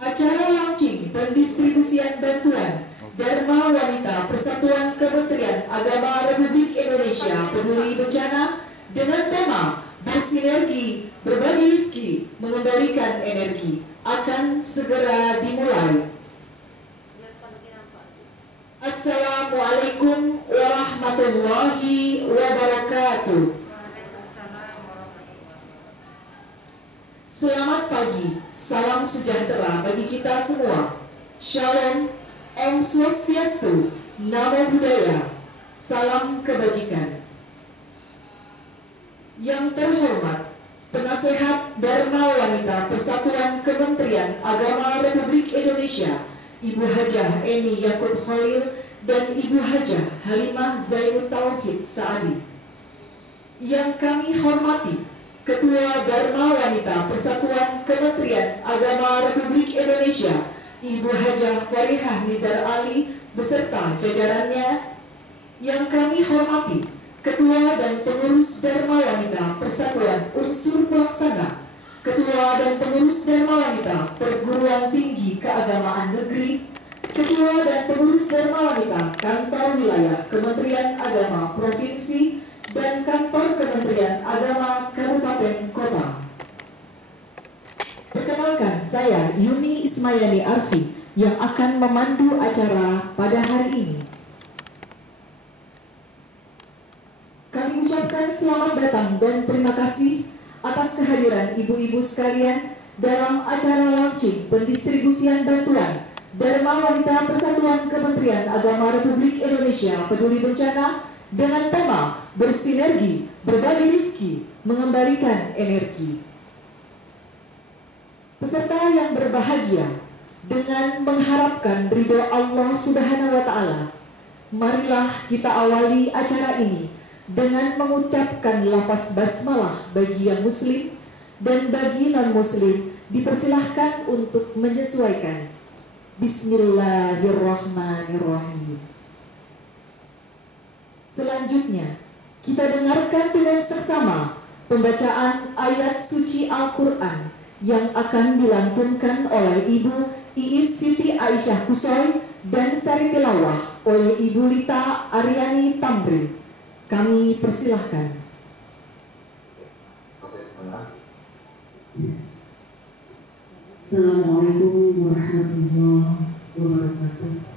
Acara launching pendistribusian bantuan Dharma Wanita Persatuan Kementerian Agama Republik Indonesia Peduli Bencana dengan tema Bersinergi, Berbagi Rezeki, Mengembalikan Energi akan segera dimulai. Assalamualaikum warahmatullahi wabarakatuh. Selamat pagi, salam sejahtera bagi kita semua. Shalom, Om Swastiastu, Namo Buddhaya, salam kebajikan. Yang terhormat, Penasehat Dharma Wanita Persatuan Kementerian Agama Republik Indonesia, Ibu Hajah Eni Yakut Khalil dan Ibu Hajah Halimah Zainul Tauhid Saadi. Yang kami hormati, Ketua Dharma Wanita Persatuan Kementerian Agama Republik Indonesia, Ibu Hajah Farihah Nizar Ali beserta jajarannya. Yang kami hormati, Ketua dan Pengurus Dharma Wanita Persatuan Unsur Pelaksana, Ketua dan Pengurus Dharma Wanita Perguruan Tinggi Keagamaan Negeri, Ketua dan Pengurus Dharma Wanita Kantor Wilayah Kementerian Agama Provinsi dan Kantor Kementerian Agama Kabupaten Kota. Perkenalkan, saya Yuni Ismayani Arfi yang akan memandu acara pada hari ini. Kami ucapkan selamat datang dan terima kasih atas kehadiran ibu-ibu sekalian dalam acara launching pendistribusian bantuan Dharma Wanita Persatuan Kementerian Agama Republik Indonesia Peduli Bencana dengan tema Bersinergi, Berbagi Rezeki, Mengembalikan Energi. Peserta yang berbahagia, dengan mengharapkan ridho Allah Subhanahu wa Ta'ala, marilah kita awali acara ini dengan mengucapkan lafaz basmalah bagi yang muslim dan bagi non-muslim dipersilahkan untuk menyesuaikan. Bismillahirrahmanirrahim. Selanjutnya, kita dengarkan dengan seksama pembacaan ayat suci Al-Quran yang akan dilantunkan oleh Ibu Iis Siti Aisyah Kusoy dan sari tilawah oleh Ibu Lita Aryani Tamrin. Kami persilahkan. Assalamualaikum warahmatullahi wabarakatuh.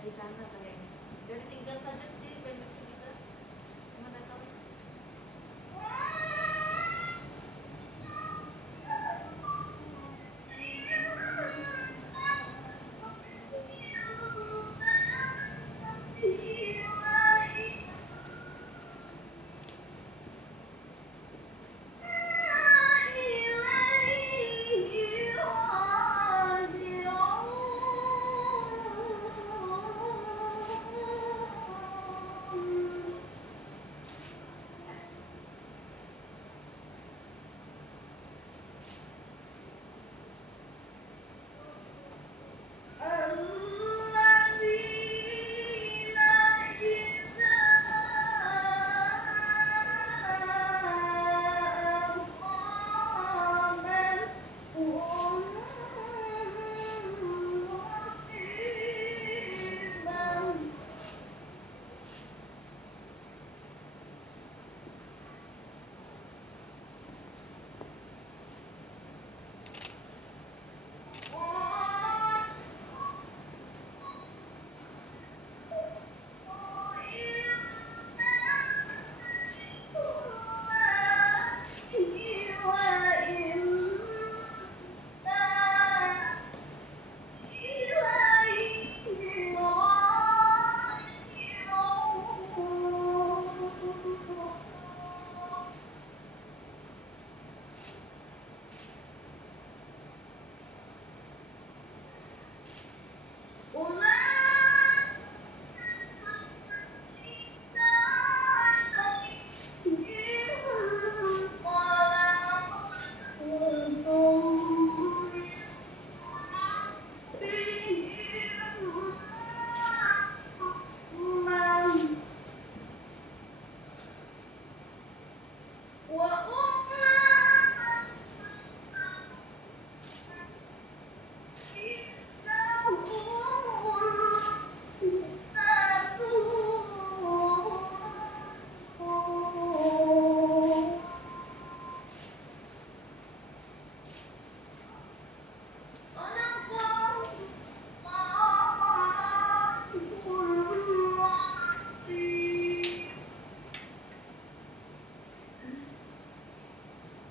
Dari sana kayaknya. Dari tinggal saja sih bensin kita. Mana tahu.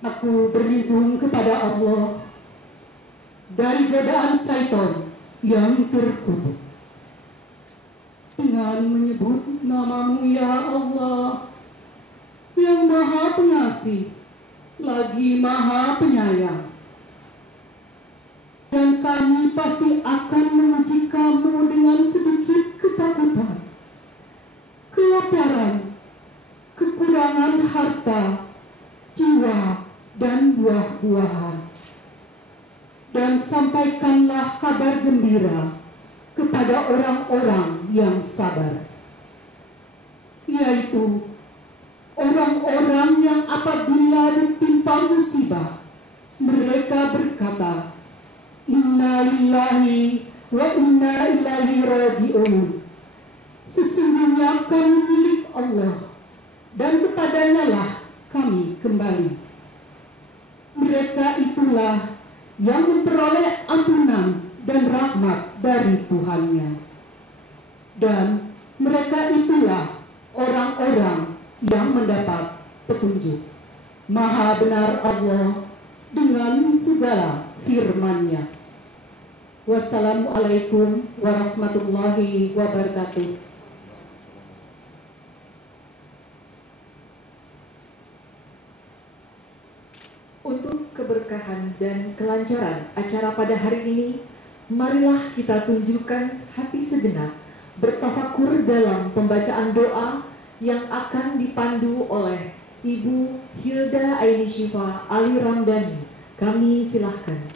Aku berlindung kepada Allah dari godaan syaitan yang terkutuk. Dengan menyebut nama-Mu ya Allah, yang Maha Pengasih, lagi Maha Penyayang. Dan kami pasti akan memuji Kamu dengan sedikit ketakutan, kelaparan, kekurangan harta, jiwa, dan buah-buahan. Dan sampaikanlah kabar gembira kepada orang-orang yang sabar, yaitu orang-orang yang apabila ditimpa musibah Mereka berkata, Inna lillahi wa inna ilaihi raji'un. Sesungguhnya kami milik Allah dan kepadanya lah kami kembali. Mereka itulah yang memperoleh ampunan dan rahmat dari Tuhannya. Dan mereka itulah orang-orang yang mendapat petunjuk. Maha benar Allah dengan segala firman-Nya. Wassalamualaikum warahmatullahi wabarakatuh. Untuk keberkahan dan kelancaran acara pada hari ini, marilah kita tunjukkan hati sejenak bertafakur dalam pembacaan doa yang akan dipandu oleh Ibu Hilda Aini Syifa Ali Ramdhani. Kami silahkan.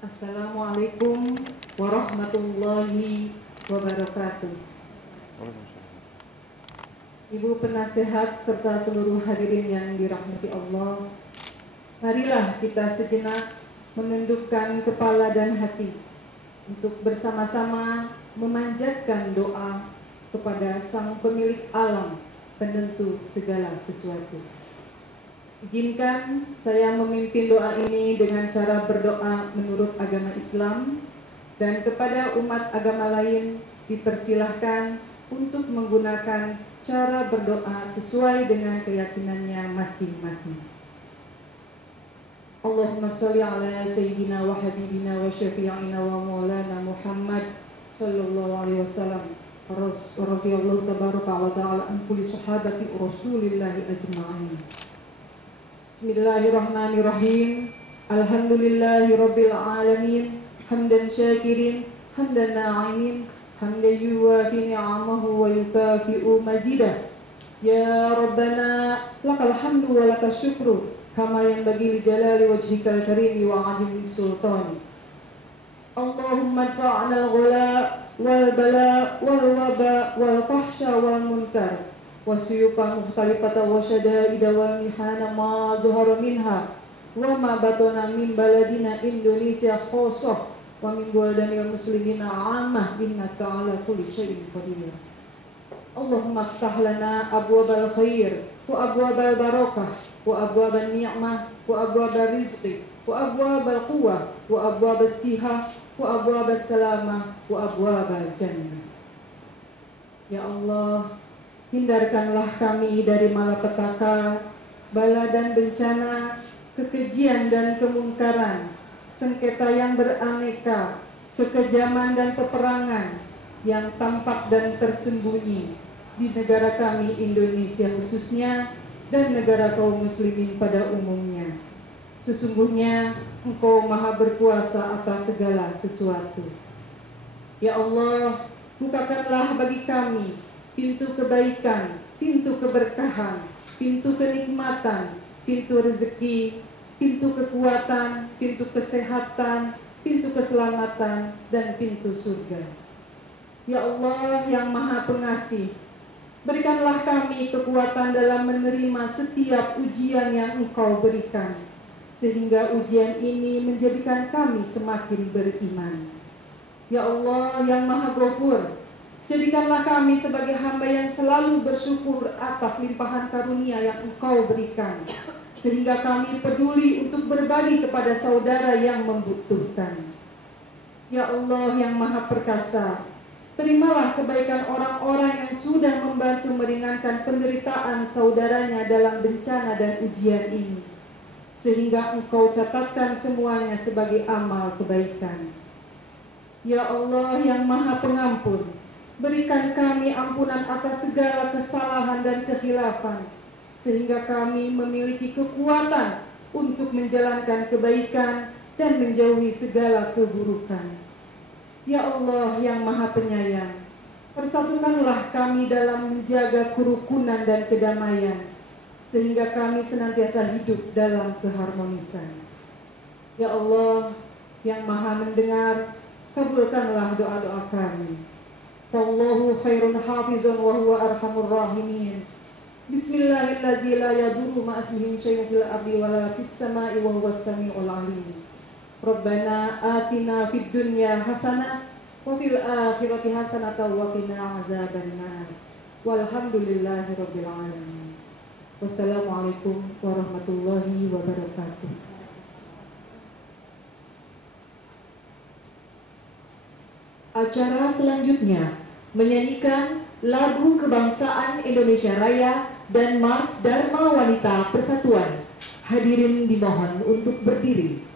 Assalamualaikum warahmatullahi wabarakatuh. Ibu penasehat serta seluruh hadirin yang dirahmati Allah, marilah kita sejenak menundukkan kepala dan hati untuk bersama-sama memanjatkan doa kepada Sang Pemilik Alam, penentu segala sesuatu. Izinkan saya memimpin doa ini dengan cara berdoa menurut agama Islam, dan kepada umat agama lain dipersilahkan untuk menggunakan cara berdoa sesuai dengan keyakinannya masing-masing. Allahumma sholli ala sayyidina wa habibina wa syafi'ina wa maulana Muhammad sallallahu alaihi wasallam wa radhiyallahu tabaraka wa ta'ala an kulli sahabati Rasulillahi ajma'in. Bismillahirrahmanirrahim. Alhamdulillahi rabbil alamin. Hamdan syakirin, hamdan na'imin, hamdan yuwafi ni'amahu wa yukafi'u mazidah. Ya Rabbana, lakal hamdu wa lakal syukru, kama yanbaghi li jalali wajhikal karimi wa 'azimi sultani. Allahumma adfa'na al-ghala wal bala wal waba wal fahsya wal munkar wa suyufa mukhtalifata wa syada'ida wal mihana ma zuhara minha wa ma batana min baladina Indonesia khosoh wa min buldanil muslimina 'ammah innaka 'ala kulli syai'in qadir. Allahumma iftah lana abwabal khair wa abwabal barakah wa abwabal ni'mah wa abwabal rizqi wa abwabal quwwah wa abwabal sihah wa abwabal salamah wa abwabal jannah. Ya Allah, hindarkanlah kami dari malapetaka, bala dan bencana, kekejian dan kemungkaran, sengketa yang beraneka, kekejaman dan peperangan yang tampak dan tersembunyi di negara kami Indonesia khususnya dan negara kaum muslimin pada umumnya. Sesungguhnya Engkau maha berkuasa atas segala sesuatu. Ya Allah, bukakanlah bagi kami pintu kebaikan, pintu keberkahan, pintu kenikmatan, pintu rezeki, pintu kekuatan, pintu kesehatan, pintu keselamatan, dan pintu surga. Ya Allah yang maha pengasih, berikanlah kami kekuatan dalam menerima setiap ujian yang Engkau berikan, sehingga ujian ini menjadikan kami semakin beriman. Ya Allah yang maha ghafur, jadikanlah kami sebagai hamba yang selalu bersyukur atas limpahan karunia yang Engkau berikan, sehingga kami peduli untuk berbagi kepada saudara yang membutuhkan. Ya Allah yang maha perkasa, terimalah kebaikan orang-orang yang sudah membantu meringankan penderitaan saudaranya dalam bencana dan ujian ini, sehingga Engkau catatkan semuanya sebagai amal kebaikan. Ya Allah yang maha pengampun, berikan kami ampunan atas segala kesalahan dan kekhilafan, sehingga kami memiliki kekuatan untuk menjalankan kebaikan dan menjauhi segala keburukan. Ya Allah yang maha penyayang, persatukanlah kami dalam menjaga kerukunan dan kedamaian, sehingga kami senantiasa hidup dalam keharmonisan. Ya Allah yang maha mendengar, kabulkanlah doa-doa kami. Wallahu khairun hafizun wa huwa arhamur rahimin. Bismillahilladzi la yadurru ma'asmihi syai'un fil ardi wa la fis sama'i wa huwas samiul alim. Rabbana atina fid dunya hasanah wa fil akhirati hasanah wa qina azabannar. Walhamdulillahi rabbil alamin. Wassalamualaikum warahmatullahi wabarakatuh. Acara selanjutnya menyanyikan lagu kebangsaan Indonesia Raya dan Mars Dharma Wanita Persatuan. Hadirin dimohon untuk berdiri.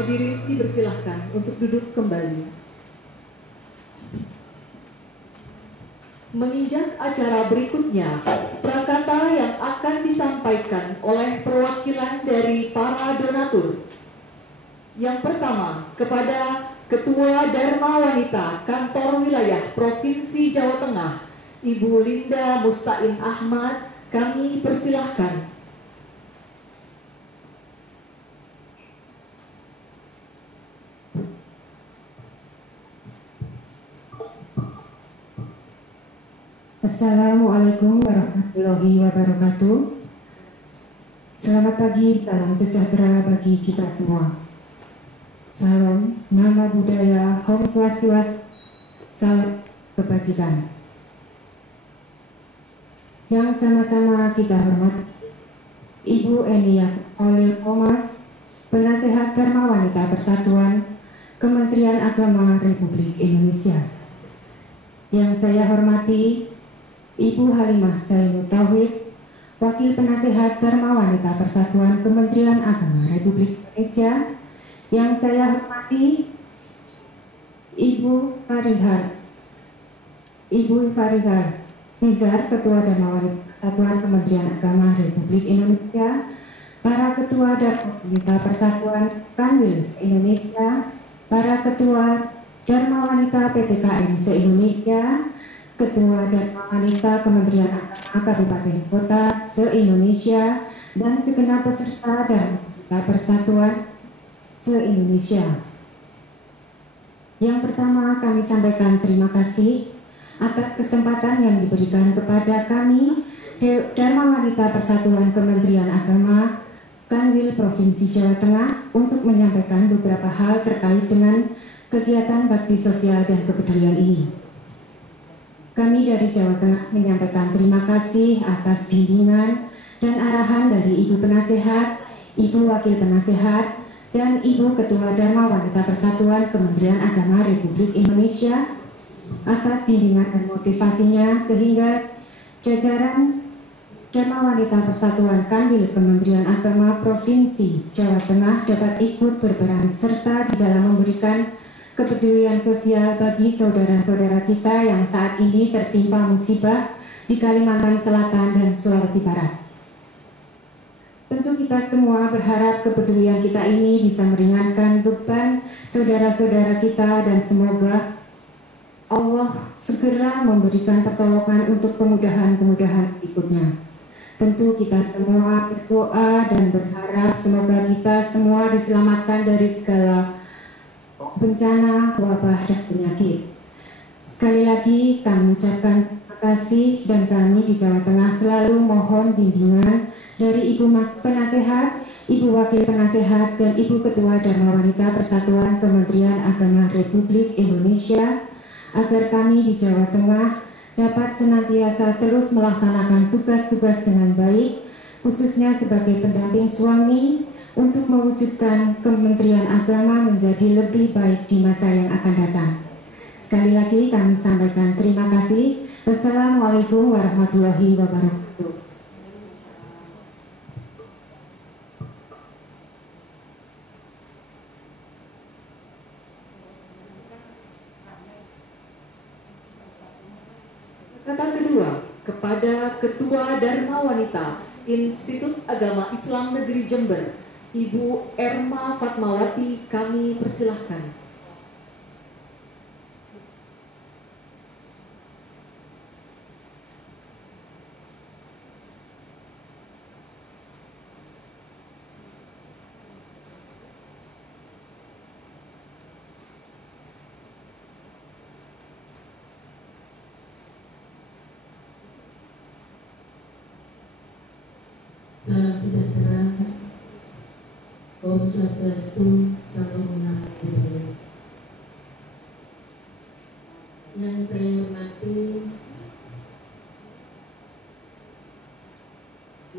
Hadirin dipersilahkan untuk duduk kembali. Menginjak acara berikutnya, prakata yang akan disampaikan oleh perwakilan dari para donatur. Yang pertama, kepada Ketua Dharma Wanita Kantor Wilayah Provinsi Jawa Tengah, Ibu Linda Mustain Ahmad, kami persilahkan. Assalamualaikum warahmatullahi wabarakatuh. Selamat pagi, salam sejahtera bagi kita semua. Salam, nama budaya, Om Swastiastu, salam kebajikan. Yang sama-sama kita hormati Ibu Eni Yakob Kholil Komas, Penasehat Dharma Wanita Persatuan Kementerian Agama Republik Indonesia. Yang saya hormati Ibu Halimah Zainul Tauhid, Wakil Penasehat Dharma Wanita Persatuan Kementerian Agama Republik Indonesia. Yang saya hormati Ibu Farizal Nizar, Ketua Dharma Wanita Persatuan Kementerian Agama Republik Indonesia, para Ketua Dharma Wanita Persatuan Kanwil se-Indonesia, para Ketua Dharma Wanita PTKN se-Indonesia, Ketua Dharma Wanita Kementerian Agama Kabupaten Kota se-Indonesia, dan segenap peserta Dharma Wanita Persatuan se-Indonesia. Yang pertama, kami sampaikan terima kasih atas kesempatan yang diberikan kepada kami Dharma Wanita Persatuan Kementerian Agama Kanwil Provinsi Jawa Tengah untuk menyampaikan beberapa hal terkait dengan kegiatan bakti sosial dan kepedulian ini. Kami dari Jawa Tengah menyampaikan terima kasih atas bimbingan dan arahan dari Ibu Penasehat, Ibu Wakil Penasehat, dan Ibu Ketua Dharma Wanita Persatuan Kementerian Agama Republik Indonesia atas bimbingan dan motivasinya sehingga jajaran Dharma Wanita Persatuan Kanwil Kementerian Agama Provinsi Jawa Tengah dapat ikut berperan serta di dalam memberikan kepedulian sosial bagi saudara-saudara kita yang saat ini tertimpa musibah di Kalimantan Selatan dan Sulawesi Barat. Tentu kita semua berharap kepedulian kita ini bisa meringankan beban saudara-saudara kita dan semoga Allah segera memberikan pertolongan untuk kemudahan-kemudahan berikutnya. Tentu kita semua berdoa dan berharap semoga kita semua diselamatkan dari segala bencana, wabah, dan penyakit. Sekali lagi kami ucapkan terima kasih dan kami di Jawa Tengah selalu mohon bimbingan dari Ibu Mas Penasehat, Ibu Wakil Penasehat, dan Ibu Ketua Dharma Wanita Persatuan Kementerian Agama Republik Indonesia agar kami di Jawa Tengah dapat senantiasa terus melaksanakan tugas-tugas dengan baik, khususnya sebagai pendamping suami untuk mewujudkan Kementerian Agama menjadi lebih baik di masa yang akan datang. Sekali lagi kami sampaikan terima kasih. Wassalamualaikum warahmatullahi wabarakatuh. Kata kedua, kepada Ketua Dharma Wanita Institut Agama Islam Negeri Jember, Ibu Erma Fatmawati, kami persilahkan. Salam sejahtera, Om Swastiastu, Salam Budaya. Yang saya hormati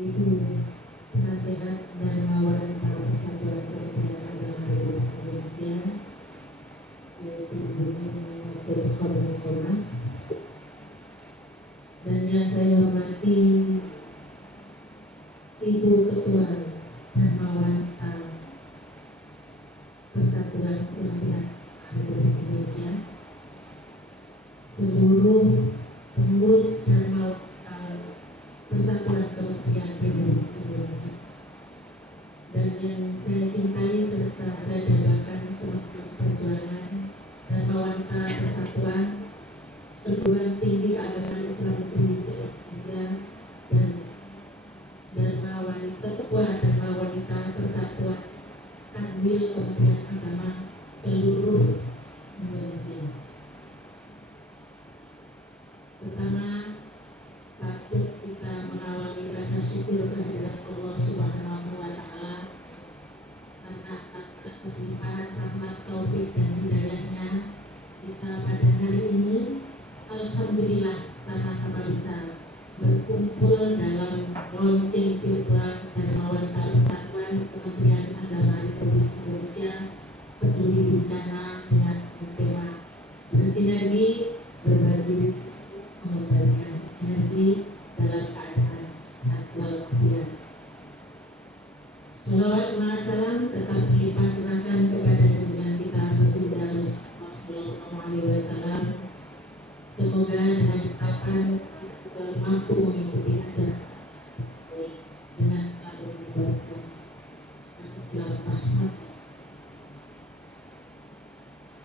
Ibu Penasehat Dharma Wanita Persatuan Kementerian Agama Republik Indonesia, yaitu Ibu Eni Yakob Kholil Komas, dan yang saya hormati Ibu Ketua Dharma Wanita Persatuan Kementerian Republik Indonesia, seluruh pengurus Dharma Persatuan Kementerian Republik Indonesia, dan yang saya cintai serta saya dambakan teman-teman perjuangan Dharma Wanita Persatuan Perguruan Tinggi Keagamaan Islam Negeri se-Indonesia, dan Dharma Wanita Ketua Dharma Wanita Persatuan Kanwil Kementerian Agama seluruh Indonesia. Pertama, patut kita mengawali rasa syukur kehadirat Allah Subhanahu wa Ta'ala karena atas limpahan rahmat alhamdulillah sama-sama bisa berkumpul dalam launching virtual Dharma Wanita Persatuan Kementerian Agama Republik Indonesia Peduli Bencana dengan tema bersinergi, berbagi risiko, mengembalikan energi dalam keadaan aktual afiat. Shalawat ma'asalam tetap dilimpah curahkan kepada junjungan kita Baginda Rasulullah Sallallahu Alaihi Wasallam. Semoga dengan harapan kita selalu mampu mengikuti ajaran dengan selalu menyebarkan Islam rahmat.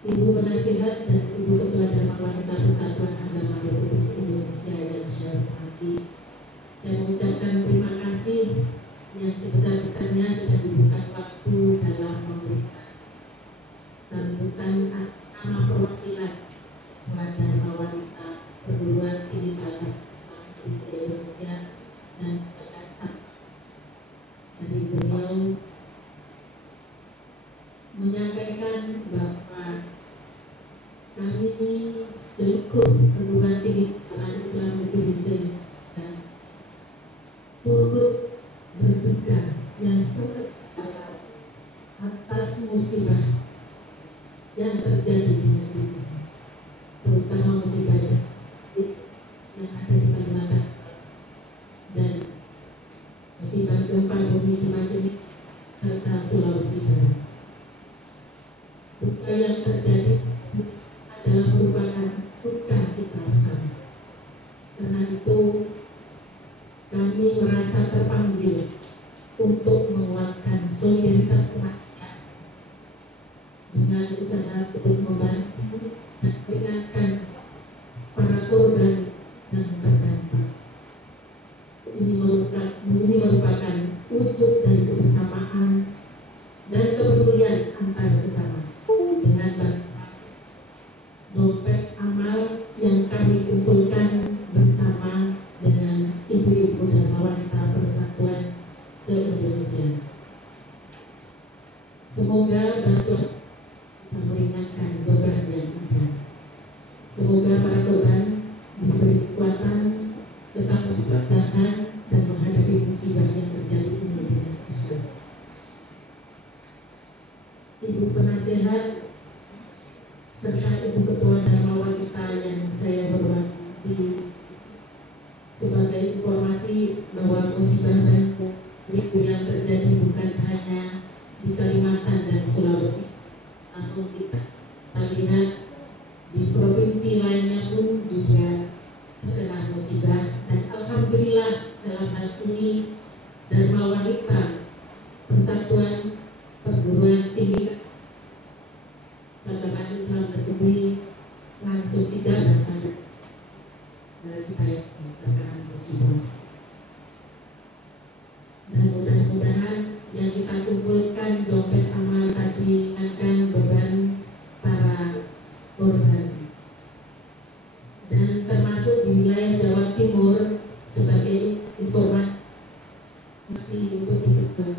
Ibu penasihat dan Ibu Ketua Dharma Wanita Persatuan Agama Republik Indonesia yang saya hormati, saya mengucapkan terima kasih yang sebesar-besarnya sudah diberikan waktu dalam memberikan sambutan nama perwakilan Dharma Wanita Perguruan Tinggi Agama Islam Indonesia dan bahkan sampai dari beliau menyampaikan bahwa kami seluruh perguruan tinggi agama Islam Indonesia dan turut berduka yang sangat dalam atas musibah yang terjadi di negeri ini, terutama musibah yang ada di Kalimantan dan musibah gempa bumi di Majene serta Sulawesi Barat. Duka yang terjadi adalah merupakan duka kita bersama. Karena itu kami merasa terpanggil untuk menguatkan solidaritas kemanusiaan dengan usaha untuk membantu dan meringankan para korban dan terdampak. Ini merupakan wujud dari kebersamaan dan kepedulian antar sesama dengan bantuan dompet amal yang kami kumpulkan bersama dengan ibu-ibu Dharma Wanita Persatuan se-Indonesia. Semoga bantuan bisa meringankan beban yang ada. Semoga para korban diberi kekuatan tetap bertahan dan menghadapi musibah yang terjadi ini dengan ikhlas. Ibu penasihat serta Ibu Ketua Dharma Wanita yang saya hormati, sebagai informasi bahwa musibah banjir yang terjadi bukan hanya di Kalimantan dan Sulawesi, namun kita lihat di provinsi lainnya pun juga terkena musibah. Dan alhamdulillah dalam hal ini Dharma Wanita Persatuan Perguruan Tinggi Agama Islam Negeri langsung tidak bersama kita yang terkena musibah. Dan mudah-mudahan yang kita kumpulkan dompet amal tadi akan beban para korban. Dan termasuk di wilayah Jawa Timur, sebagai informasi untuk diketahui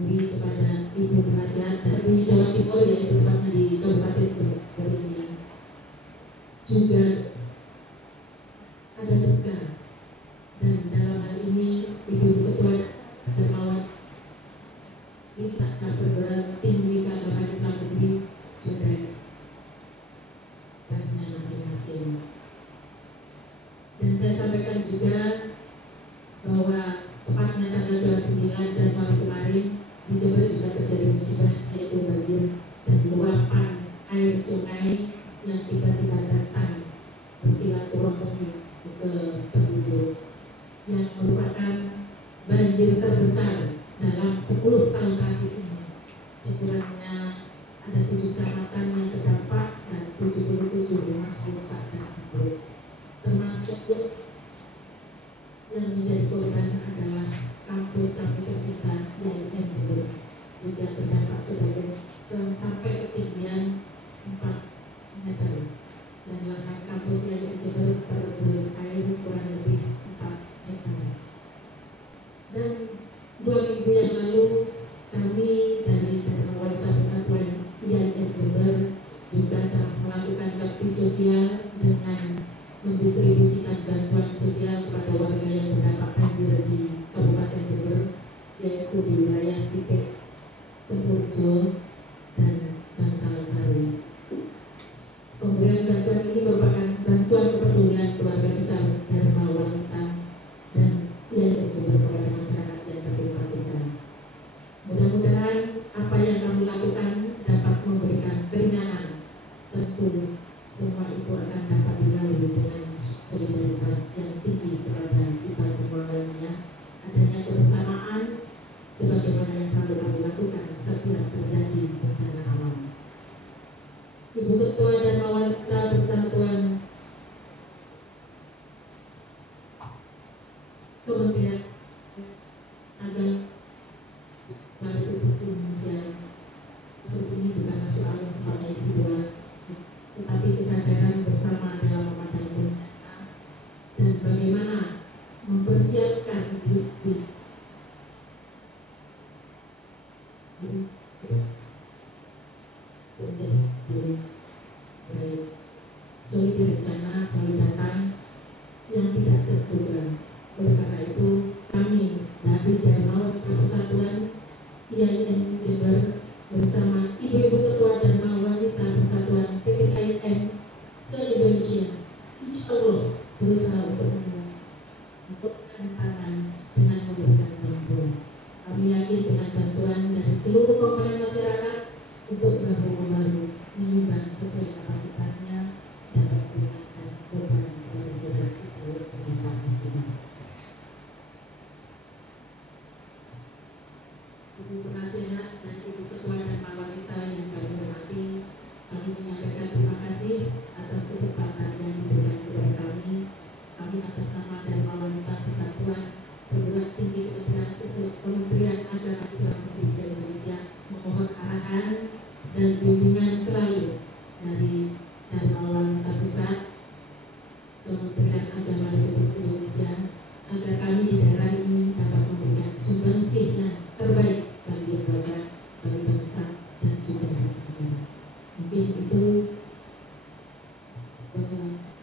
kepada Ibu Penasihat dari Jawa Timur, yaitu tepatnya di Kabupaten Jember ini juga ada duka. Dan dalam hal ini Ibu Ketua Dharma Wanita Perguruan Tinggi Keagamaan Islam Negeri juga tanya masing-masing. Dan saya sampaikan juga bahwa tepatnya tanggal 29 Januari kemarin di Jember juga terjadi musibah, yaitu banjir dan luapan air sungai yang tiba-tiba datang bersilaturahmi ke penduduk, yang merupakan banjir terbesar dalam 10 tahun terakhir ini. Sekurangnya ada 7 kecamatan yang terdampak dan 77 rumah rusak dan ambruk, termasuk yang menjadi korban adalah kampus kami tercinta YIM Jember, juga terdampak sampai ketinggian 4 meter, dan lahan kampus YIM Jember tergerus air kurang lebih 4 meter. Dan 2 minggu yang lalu kami dari Dharma Wanita Persatuan YIM Jember juga telah melakukan baptis sosial dengan mendistribusikan bantuan sosial kepada warga yang berdampak banjir di Kabupaten Jember, yaitu di wilayah titik Tempurjo dan Bangsalan Sari. Pemberian bantuan ini merupakan bantuan kepedulian keluarga besar Dharma Wanita dan IAIN Jember kepada masyarakat yang tertimpa bencana. Mudah-mudahan apa yang kami lakukan dapat memberikan keringanan. Tentu semua itu akan dapat dilalui dengan solidaritas yang tinggi kepada kita semuanya, adanya kebersamaan sebagaimana yang selalu kami lakukan setiap terjadi bencana alam. Ibu Ketua Dharma Wanita Persatuan Kementerian Agama Republik Indonesia, seperti ini bukan masuk angin sebagai kedua, tetapi kesadaran bersama dalam memadam bencana dan bagaimana mempersiapkan diri baik. Solid bencana selalu datang yang tidak terduga. Oleh karena itu kami dari Dharma Wanita Persatuan IAIN Jember bersama Ibu-Ibu Ketua Dharma Wanita Persatuan PTIN se-Indonesia insya Allah berusaha untuk mengumpulkan tangan dengan memberikan bantuan. Kami yakin dengan bantuan dari seluruh komponen masyarakat untuk bahu-membahu menyumbang sesuai kapasitasnya dapat meringankan beban pada saudara kita terlibat musibah. Ibu Penasihat dan Ibu Ketua Dharma Wanita yang kami hormati, kami menyampaikan terima kasih atas kesempatan yang diberikan kepada kami. Kami atas nama Dharma Wanita Persatuan Perguruan Tinggi Kementerian Agama Islam Indonesia memohon arahan dan bimbingan selalu dari Dharma Wanita Pusat Kementerian Agama Republik Indonesia agar kami di daerah ini dapat memberikan sumbangsih yang terbaik bagi lembaga, bagi bangsa dan juga negara. Mungkin itu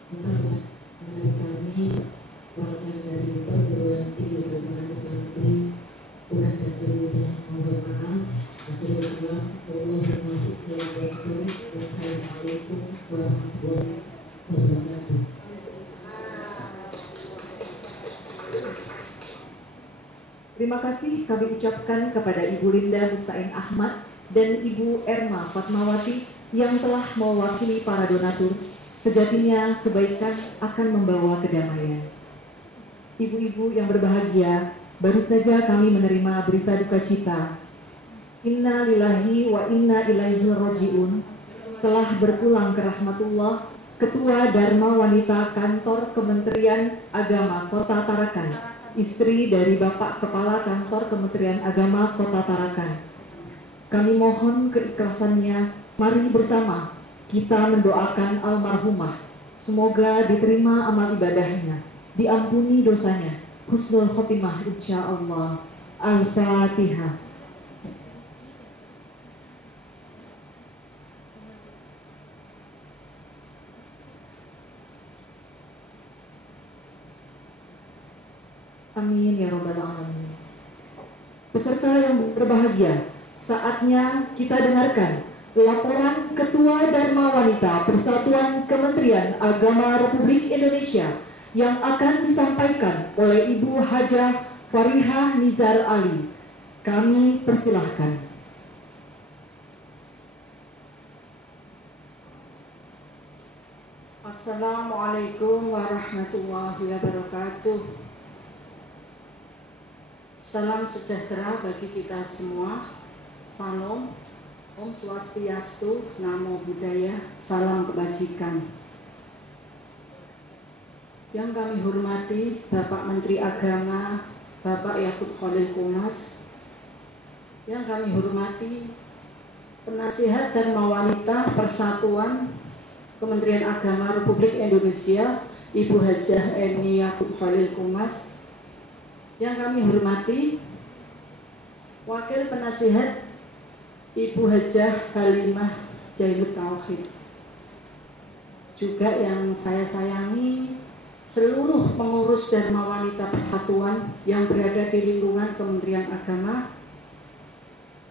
bersama dari kami wakil dari Perguruan Tinggi Kementerian Islam Negeri kurang dan berwujud mohon maaf. Wassalamualaikum warahmatullahi wabarakatuh. Terima kasih kami ucapkan kepada Ibu Linda Mustain Ahmad dan Ibu Erma Fatmawati yang telah mewakili para donatur. Sejatinya kebaikan akan membawa kedamaian. Ibu-ibu yang berbahagia, baru saja kami menerima berita duka cita. Inna lillahi wa inna ilaihi raji'un. Telah berpulang ke rahmatullah Ketua Dharma Wanita Kantor Kementerian Agama Kota Tarakan, istri dari Bapak Kepala Kantor Kementerian Agama Kota Tarakan. Kami mohon keikhlasannya, mari bersama kita mendoakan almarhumah. Semoga diterima amal ibadahnya, diampuni dosanya, husnul khotimah insyaallah. Al-Fatihah. Amin ya robbal alamin. Peserta yang berbahagia, saatnya kita dengarkan laporan Ketua Dharma Wanita Persatuan Kementerian Agama Republik Indonesia yang akan disampaikan oleh Ibu Hajah Farihah Nizar Ali. Kami persilahkan. Assalamualaikum warahmatullahi wabarakatuh. Salam sejahtera bagi kita semua. Salam, Om Swastiastu, Namo Buddhaya, salam kebajikan. Yang kami hormati Bapak Menteri Agama, Bapak Yakut Khalil Kumas. Yang kami hormati Penasihat Dharma Wanita Persatuan Kementerian Agama Republik Indonesia, Ibu Hajah Eni Yakut Khalil Kumas. Yang kami hormati Wakil Penasihat Ibu Hajah Halimah Jaimut Tauhid. juga yang saya sayangi seluruh pengurus Dharma Wanita Persatuan yang berada di lingkungan Kementerian Agama.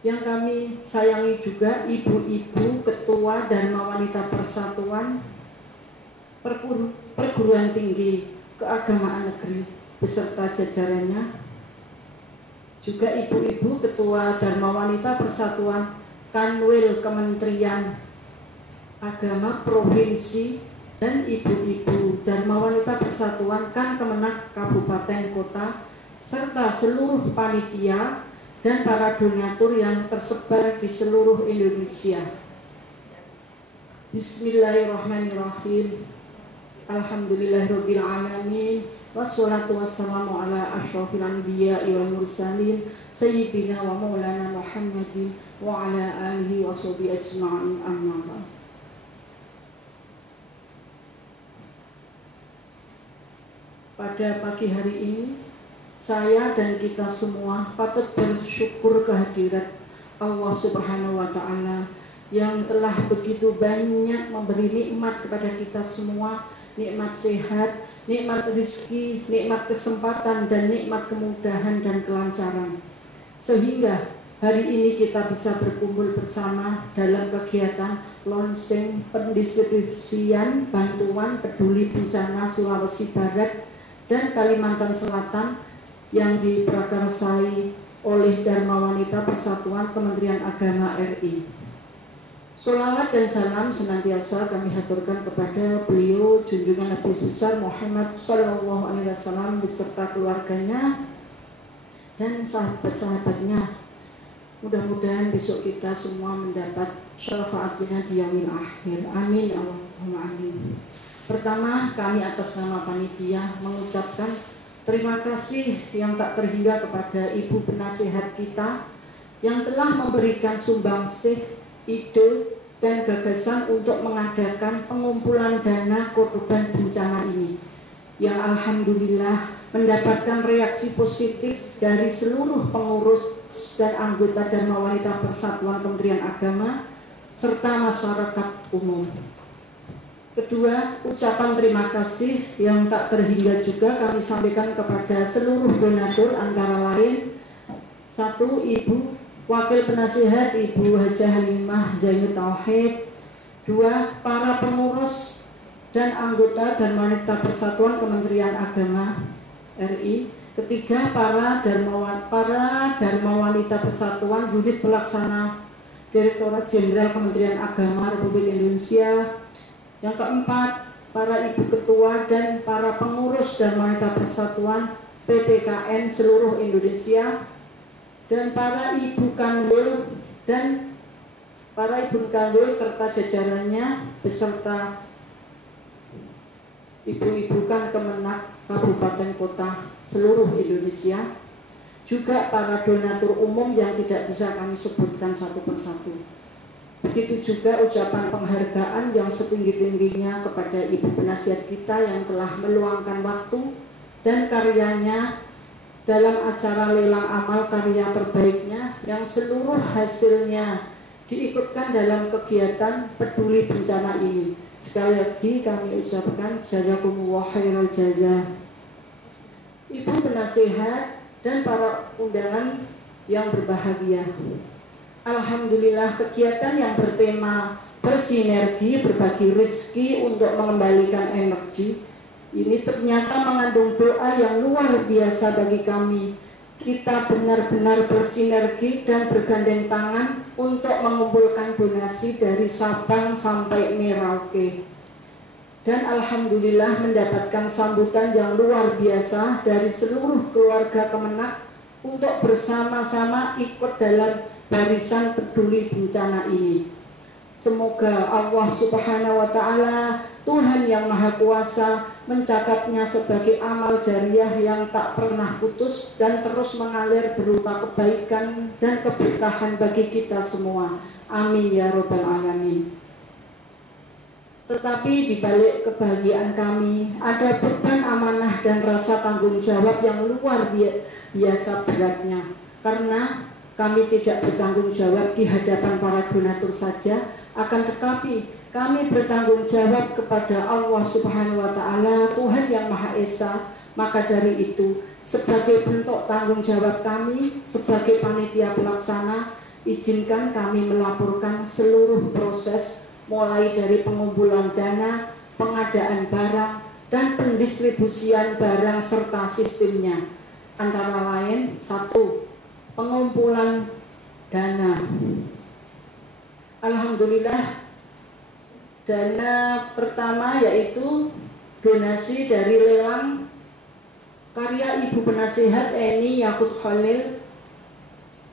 Yang kami sayangi juga ibu-ibu ketua Dharma Wanita Persatuan Perguruan Tinggi Keagamaan Negeri beserta jajarannya, juga ibu-ibu ketua Dharma Wanita Persatuan Kanwil Kementerian Agama Provinsi, dan ibu-ibu Dharma Wanita Persatuan Kan Kemenak Kabupaten Kota, serta seluruh panitia dan para donatur yang tersebar di seluruh Indonesia. Bismillahirrahmanirrahim. Alhamdulillahirabbil alamin. Wassalatu wassalamu ala asyrofil anbiya'i wal mursalin sayyidina wa maulana Muhammadin wa ala alihi wa sahbihi ajma'in, amma ba'd. Pada pagi hari ini, saya dan kita semua patut bersyukur kehadirat Allah Subhanahu wa Ta'ala yang telah begitu banyak memberi nikmat kepada kita semua, nikmat sehat, nikmat rezeki, nikmat kesempatan, dan nikmat kemudahan dan kelancaran. Sehingga hari ini kita bisa berkumpul bersama dalam kegiatan launching pendistribusian bantuan peduli bencana Sulawesi Barat dan Kalimantan Selatan yang diprakarsai oleh Dharma Wanita Persatuan Kementerian Agama RI. Sholawat dan salam senantiasa kami haturkan kepada beliau junjungan Nabi besar Muhammad Sallallahu Alaihi Wasallam beserta keluarganya dan sahabat-sahabatnya. Mudah-mudahan besok kita semua mendapat syafaatnya di yaumil akhir. Amin, Allahumma amin. Pertama, kami atas nama panitia mengucapkan terima kasih yang tak terhingga kepada Ibu Penasihat kita yang telah memberikan sumbangsih, ide, dan gagasan untuk mengadakan pengumpulan dana korban bencana ini, yang alhamdulillah mendapatkan reaksi positif dari seluruh pengurus dan anggota Dharma Wanita Persatuan Kementerian Agama serta masyarakat umum. Kedua, ucapan terima kasih yang tak terhingga juga kami sampaikan kepada seluruh donatur, antara lain 1. Ibu Wakil Penasihat Ibu Hajah Halimah Zainul Tauhid. 2. Para pengurus dan anggota Dharma Wanita Persatuan Kementerian Agama RI. 3. Para Dharma Wanita Persatuan Unit Pelaksana Direktorat Jenderal Kementerian Agama Republik Indonesia. Yang keempat, para ibu ketua dan para pengurus Dharma Wanita Persatuan PPKN seluruh Indonesia, dan para ibu kanwil serta jajarannya beserta ibu-ibu Kan Kemenak Kabupaten Kota seluruh Indonesia, juga para donatur umum yang tidak bisa kami sebutkan satu persatu. Begitu juga ucapan penghargaan yang setinggi-tingginya kepada Ibu Penasihat kita yang telah meluangkan waktu dan karyanya dalam acara lelang amal karya terbaiknya yang seluruh hasilnya diikutkan dalam kegiatan peduli bencana ini. Sekali lagi kami ucapkan jazakumullah khairal jazaa. Ibu Penasihat dan para undangan yang berbahagia, alhamdulillah kegiatan yang bertema bersinergi berbagi rezeki untuk mengembalikan energi ini ternyata mengandung doa yang luar biasa bagi kami. Kita benar-benar bersinergi dan bergandeng tangan untuk mengumpulkan donasi dari Sabang sampai Merauke. Dan alhamdulillah mendapatkan sambutan yang luar biasa dari seluruh keluarga Kemenak untuk bersama-sama ikut dalam barisan peduli bencana ini. Semoga Allah Subhanahu wa Ta'ala, Tuhan yang Maha Kuasa, mencatatnya sebagai amal jariah yang tak pernah putus dan terus mengalir berupa kebaikan dan keberkahan bagi kita semua. Amin ya Rabbal Alamin. Tetapi di balik kebahagiaan kami ada beban amanah dan rasa tanggung jawab yang luar biasa beratnya, karena kami tidak bertanggung jawab di hadapan para donatur saja, akan tetapi kami bertanggung jawab kepada Allah Subhanahu wa Ta'ala, Tuhan yang Maha Esa. Maka dari itu, sebagai bentuk tanggung jawab kami sebagai panitia pelaksana, izinkan kami melaporkan seluruh proses mulai dari pengumpulan dana, pengadaan barang, dan pendistribusian barang serta sistemnya. Antara lain, 1. Pengumpulan dana. Alhamdulillah, dana pertama yaitu donasi dari lelang karya Ibu Penasihat Eni Yakut Khalil.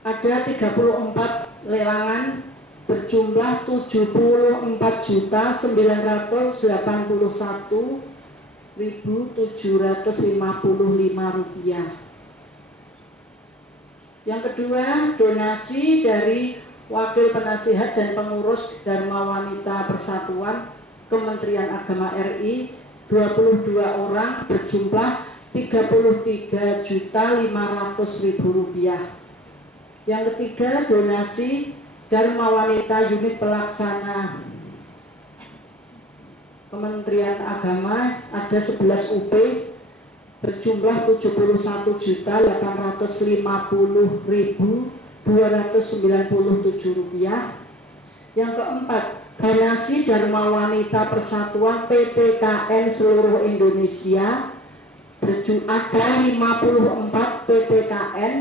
Ada 34 lelangan berjumlah Rp74.781.755. Yang kedua, donasi dari Wakil Penasihat dan Pengurus Dharma Wanita Persatuan Kementerian Agama RI 22 orang berjumlah Rp33.500.000. Yang ketiga, donasi Dharma Wanita Unit Pelaksana Kementerian Agama ada 11 UP berjumlah Rp71.850.297. Yang keempat, donasi Dharma Wanita Persatuan PPKN seluruh Indonesia ada 54 PPKN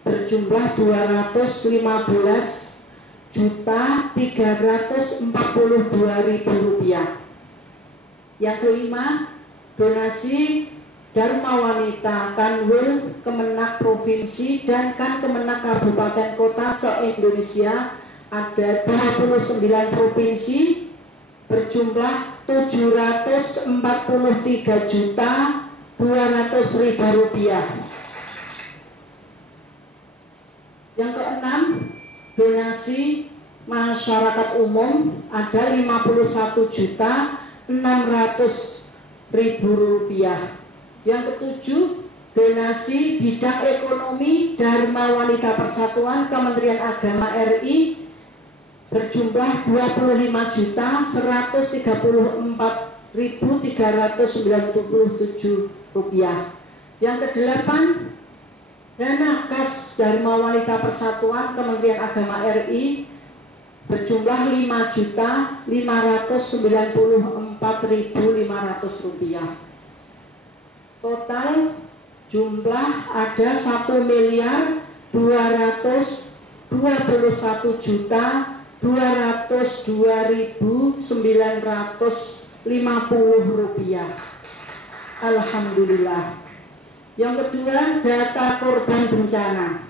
berjumlah Rp259.342.000. Yang kelima, donasi Dharma Wanita Kanwil Kemenak Provinsi dan Kan Kemenak Kabupaten Kota se-Indonesia ada 29 provinsi berjumlah Rp743.200.000. Yang keenam, donasi masyarakat umum ada Rp51.600.000. Yang ketujuh, donasi bidang ekonomi Dharma Wanita Persatuan Kementerian Agama RI berjumlah Rp25.144.397. Yang kedelapan, dana kas Dharma Wanita Persatuan Kementerian Agama RI berjumlah Rp5.594.500. Total jumlah ada Rp1.222.950. Alhamdulillah. Yang kedua, data korban bencana.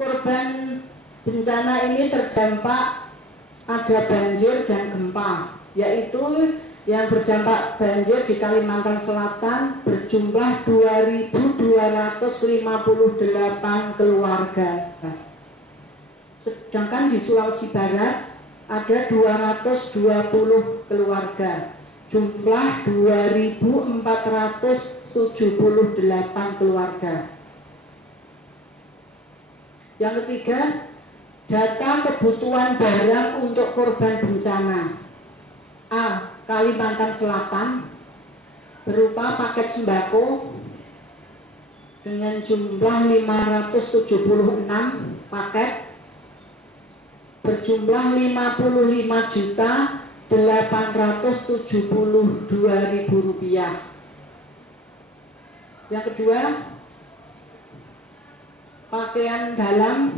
Korban bencana ini terdampak ada banjir dan gempa, yaitu yang berdampak banjir di Kalimantan Selatan berjumlah 2.258 keluarga. Sedangkan di Sulawesi Barat ada 220 keluarga, jumlah 2.478 keluarga. Yang ketiga, data kebutuhan barang untuk korban bencana. A. Kalimantan Selatan berupa paket sembako dengan jumlah 576 paket berjumlah Rp55.872.000. Yang kedua, pakaian dalam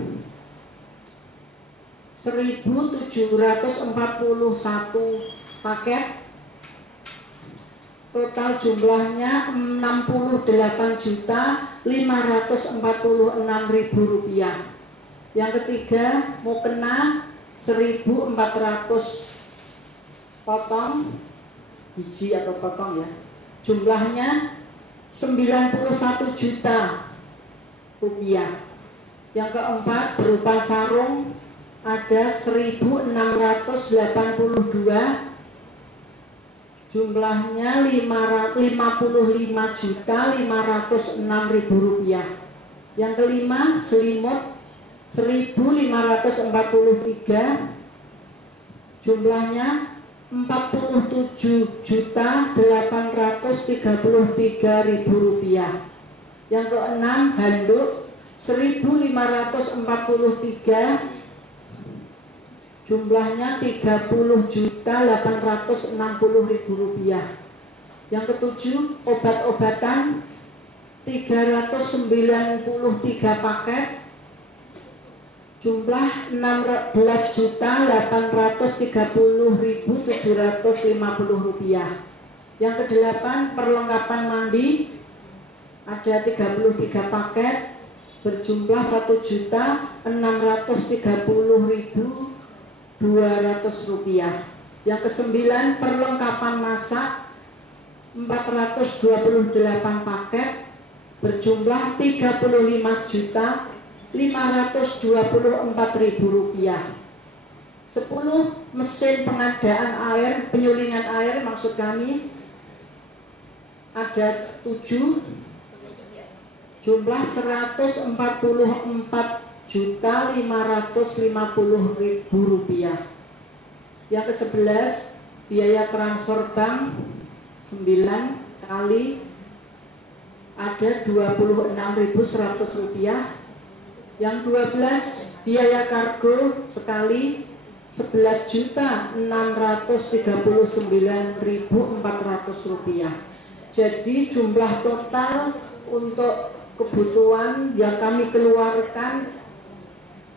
1.741 paket, total jumlahnya Rp68.546.000. Yang ketiga, mukena 1.400 potong biji atau potong ya, jumlahnya Rp91 juta. Yang keempat, berupa sarung ada 1.682, jumlahnya Rp55.506.000. Yang kelima, selimut 1.543, Jumlahnya 47.833.000 rupiah. Yang keenam, handuk 1.543, jumlahnya 30.860.000 rupiah. Yang ketujuh, obat-obatan 393 paket, jumlah 16.830.750 rupiah. Yang kedelapan, perlengkapan mandi ada 33 paket berjumlah 1.630.200 rupiah. Yang kesembilan, perlengkapan masak 428 paket berjumlah 35.524.000 rupiah. 10, mesin pengadaan air, penyulingan air maksud kami ada 7, jumlah 144.550.000 rupiah. Yang ke-11, biaya transfer bank 9 kali ada 26.100 rupiah. Yang 12, biaya kargo sekali 11.639.400 rupiah. Jadi jumlah total untuk kebutuhan yang kami keluarkan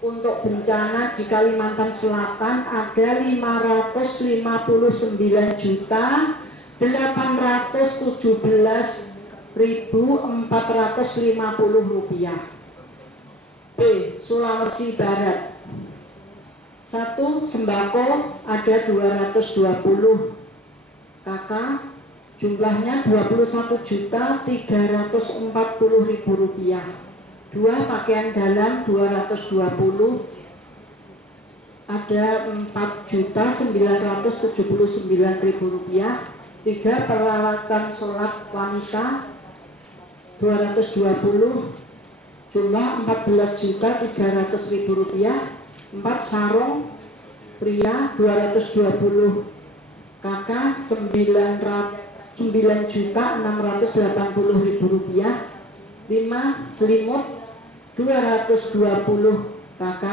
untuk bencana di Kalimantan Selatan ada 559.817.450 rupiah. B. Sulawesi Barat. 1. Sembako ada 220 KK, jumlahnya 21.340.000 rupiah. 2. Pakaian dalam 220 ada 4.979.000 rupiah. 3. Peralatan sholat wanita 220, jumlah 14.300.000 rupiah. 4. Sarung pria 220 KK 9.680.000 rupiah. 5. Selimut 220 KK,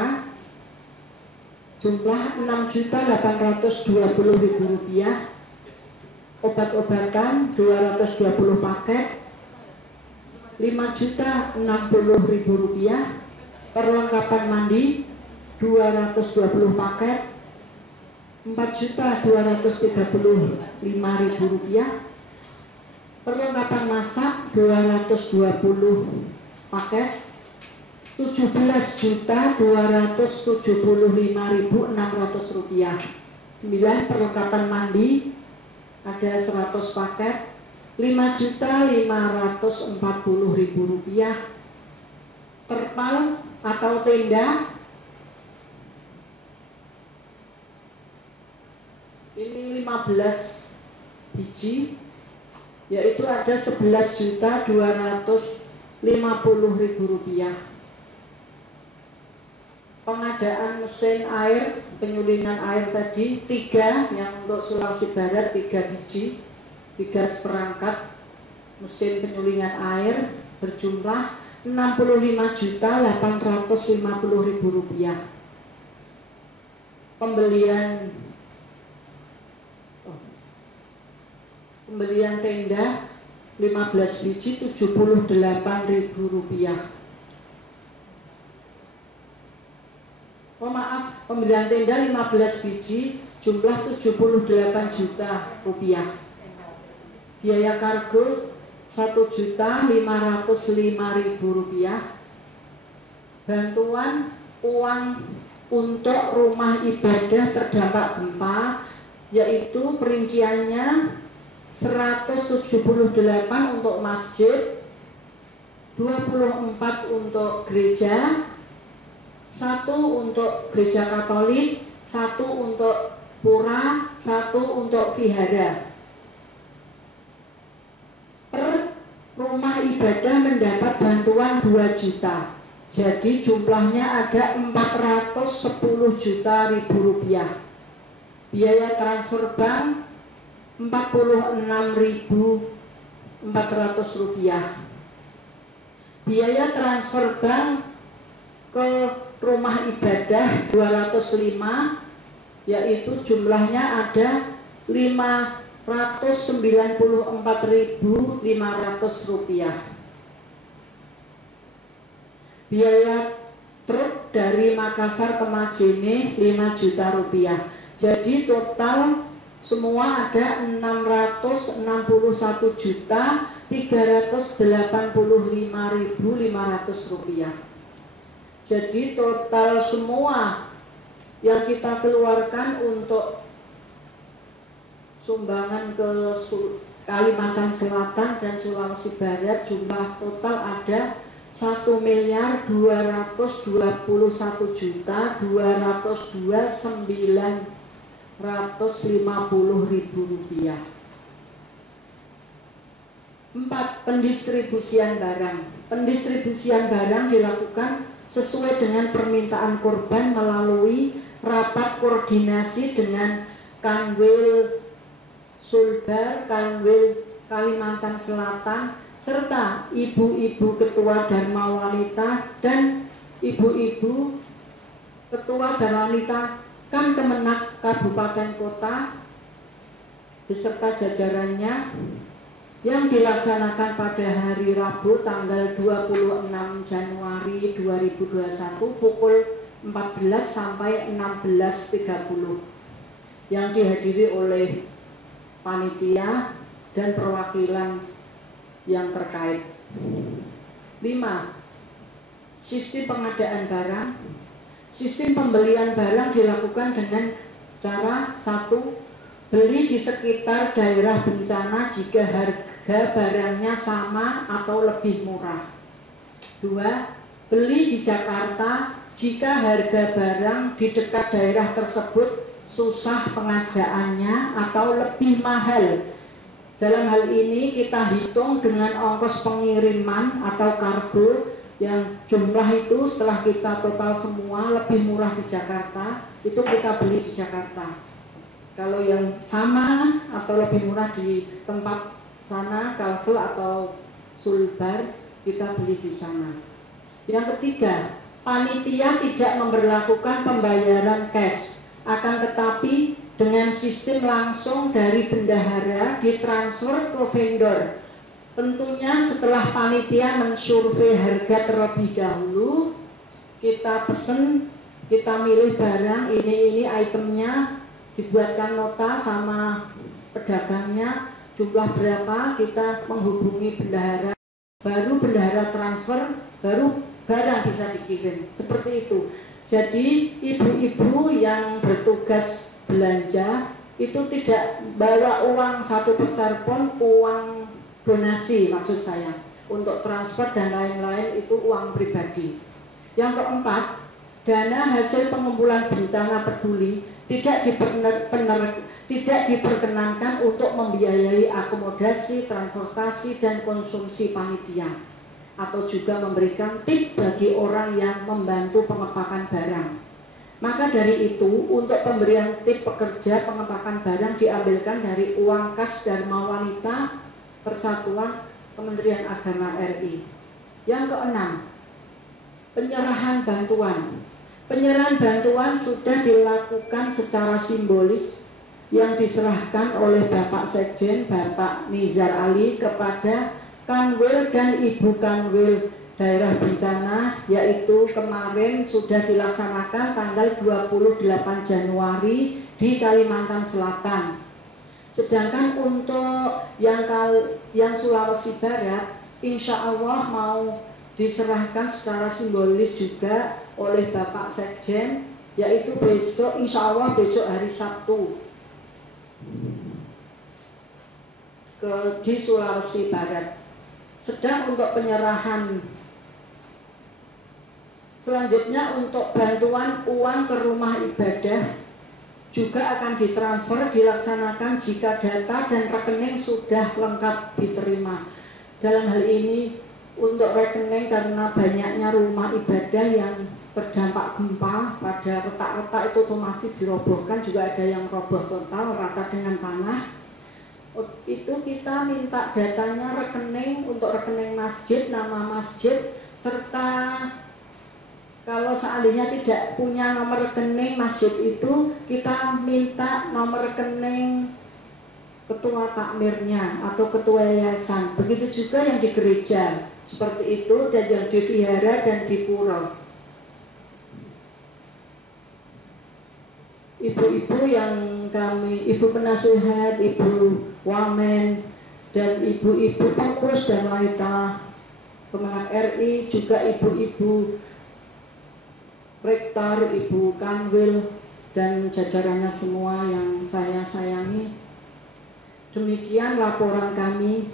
jumlah 6.820.000 rupiah. Obat-obatan 220 paket 5.060.000 rupiah. Perlengkapan mandi 220 paket 4.235.000 rupiah. Perlengkapan masak 220 paket 17.275.600 rupiah. 9. Perlengkapan mandi ada 100 paket 5.540.000 rupiah. Terpal atau tenda ini 15 biji, yaitu ada 11.250.000 rupiah. Pengadaan mesin air, penyulingan air tadi 3, yang untuk Sulawesi Barat 3 biji, 3 seperangkat mesin penyulingan air berjumlah 65.850.000 rupiah. Pembelian tenda 15 biji 78.000 rupiah. Oh maaf, pembelian tenda 15 biji jumlah 78 juta rupiah. Biaya kargo 1.505.000 rupiah. Bantuan uang untuk rumah ibadah terdampak gempa, yaitu perinciannya 178 untuk masjid, 24 untuk gereja, 1 untuk gereja Katolik, 1 untuk pura, 1 untuk vihara. Per rumah ibadah mendapat bantuan 2 juta. Jadi jumlahnya ada 410 juta ribu rupiah. biaya transfer bank Rp46.400. Biaya transfer bank ke rumah ibadah 205, yaitu jumlahnya ada Rp594.500. Biaya truk dari Makassar ke Majene 5 juta rupiah. Jadi total semua ada 661.385.500 rupiah. Jadi total semua yang kita keluarkan untuk sumbangan ke Kalimantan Selatan dan Sulawesi Barat jumlah total ada 1.202.900.000 rupiah. 4. Pendistribusian barang. Pendistribusian barang dilakukan sesuai dengan permintaan korban melalui rapat koordinasi dengan Kanwil Sulbar, Kanwil Kalimantan Selatan, serta ibu-ibu ketua Dharma Wanita dan ibu-ibu ketua Dharma Wanita Kemenak Kabupaten Kota beserta jajarannya yang dilaksanakan pada hari Rabu tanggal 26 Januari 2021 pukul 14 sampai 16.30 yang dihadiri oleh panitia dan perwakilan yang terkait. 5. Sistem pengadaan barang. Sistem pembelian barang dilakukan dengan cara 1. Beli di sekitar daerah bencana jika harga barangnya sama atau lebih murah. 2. Beli di Jakarta jika harga barang di dekat daerah tersebut susah pengadaannya atau lebih mahal. Dalam hal ini kita hitung dengan ongkos pengiriman atau kargo yang jumlah itu setelah kita total semua lebih murah di Jakarta, itu kita beli di Jakarta. Kalau yang sama atau lebih murah di tempat sana, Kalsel atau Sulbar, kita beli di sana. Yang ketiga, panitia tidak memberlakukan pembayaran cash, akan tetapi dengan sistem langsung dari bendahara ditransfer ke vendor. Tentunya setelah panitia mensurvei harga terlebih dahulu, kita pesen, kita milih barang ini itemnya, dibuatkan nota sama pedagangnya, jumlah berapa, kita menghubungi bendahara, baru bendahara transfer, baru barang bisa dikirim. Seperti itu. Jadi ibu-ibu yang bertugas belanja itu tidak bawa uang 1 besar pun, uang donasi maksud saya, untuk transfer dan lain-lain itu uang pribadi. Yang keempat, dana hasil pengumpulan bencana peduli tidak diperkenankan untuk membiayai akomodasi, transportasi, dan konsumsi panitia, atau juga memberikan tip bagi orang yang membantu pengepakan barang. Maka dari itu, untuk pemberian tip pekerja pengepakan barang diambilkan dari uang kas Dharma Wanita Persatuan Kementerian Agama RI. Yang keenam, penyerahan bantuan. Penyerahan bantuan sudah dilakukan secara simbolis yang diserahkan oleh Bapak Sekjen, Bapak Nizar Ali kepada Kanwil dan Ibu Kanwil daerah bencana, yaitu kemarin sudah dilaksanakan tanggal 28 Januari di Kalimantan Selatan. Sedangkan untuk yang Sulawesi Barat, insya Allah mau diserahkan secara simbolis juga oleh Bapak Sekjen, yaitu besok, insya Allah besok hari Sabtu di Sulawesi Barat. Sedang untuk penyerahan selanjutnya untuk bantuan uang ke rumah ibadah juga akan ditransfer dilaksanakan jika data dan rekening sudah lengkap diterima. Dalam hal ini untuk rekening karena banyaknya rumah ibadah yang terdampak gempa, pada retak-retak itu otomatis dirobohkan, juga ada yang roboh total rata dengan tanah. Itu kita minta datanya rekening untuk rekening masjid, nama masjid, serta kalau seandainya tidak punya nomor rekening masjid itu, kita minta nomor rekening ketua takmirnya atau ketua yayasan. Begitu juga yang di gereja, seperti itu, dan yang di vihara dan di pura. Ibu-ibu yang kami, ibu penasihat, ibu wamen, dan ibu-ibu pengurus dan wanita Kemenang RI, juga ibu-ibu rektor, ibu kanwil, dan jajarannya semua yang saya sayangi. Demikian laporan kami.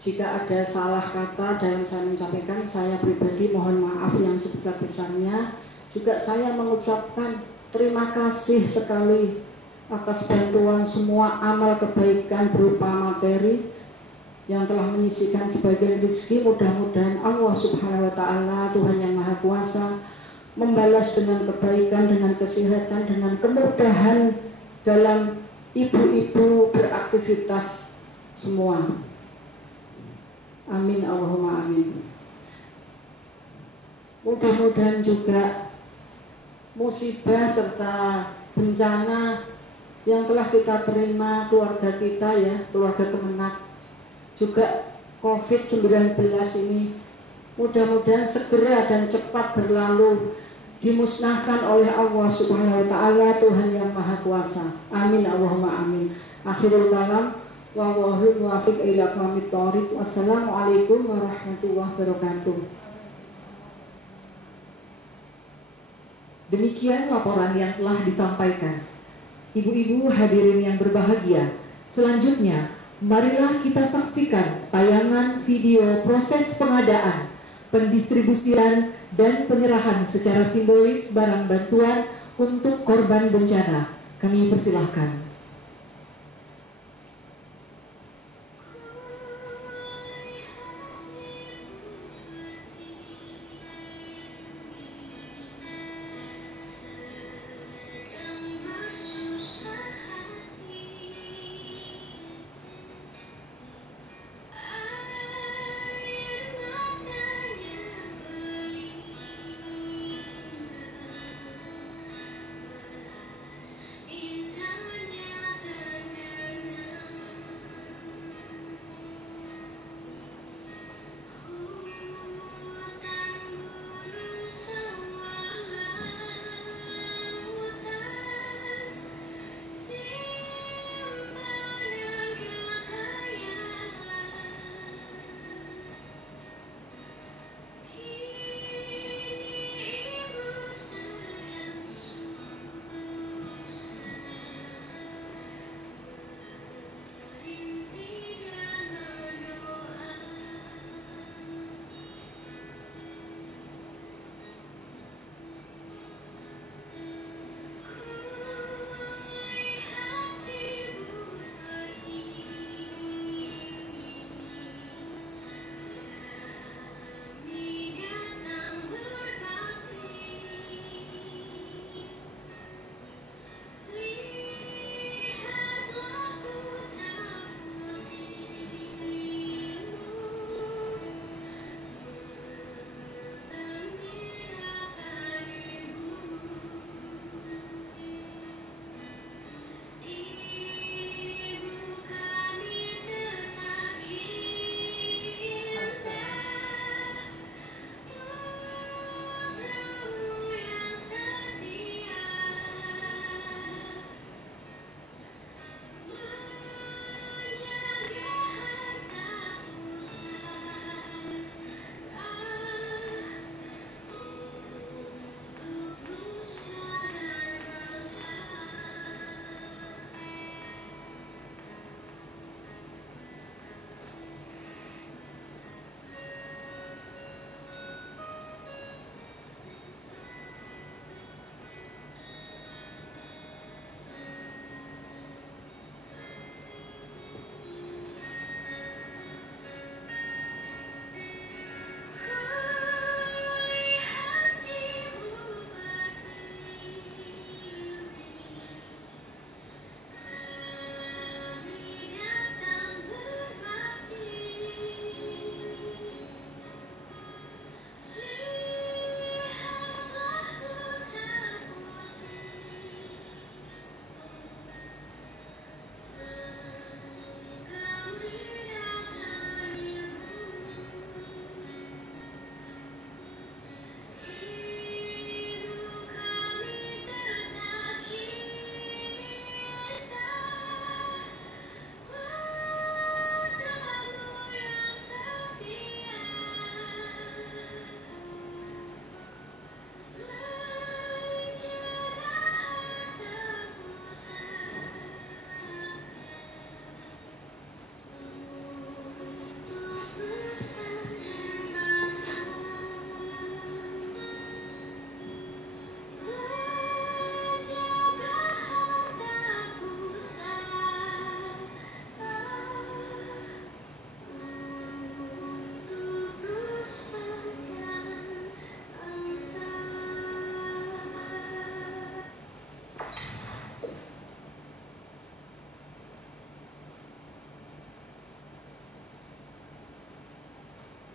Jika ada salah kata dalam saya menyampaikan, saya pribadi mohon maaf yang sebesar-besarnya. Juga saya mengucapkan terima kasih sekali atas bantuan semua amal kebaikan berupa materi yang telah menyisikan sebagian rezeki. Mudah-mudahan Allah Subhanahu wa Ta'ala, Tuhan yang Maha Kuasa, membalas dengan kebaikan, dengan kesehatan, dengan kemudahan dalam ibu-ibu beraktivitas semua. Amin, Allahumma amin. Mudah-mudahan juga musibah serta bencana yang telah kita terima keluarga kita, ya, keluarga Kemenak, juga COVID-19 ini mudah-mudahan segera dan cepat berlalu, dimusnahkan oleh Allah Subhanahu wa Ta'ala, Tuhan yang Maha Kuasa. Amin, Allahumma amin. Akhirul kalam wa wahul muwafiq ila aqwamit thoriq. Wassalamualaikum warahmatullahi wabarakatuh. Demikian laporan yang telah disampaikan. Ibu-ibu hadirin yang berbahagia, selanjutnya marilah kita saksikan tayangan video proses pengadaan, pendistribusian, dan penyerahan secara simbolis barang bantuan untuk korban bencana. Kami persilahkan. Indahnya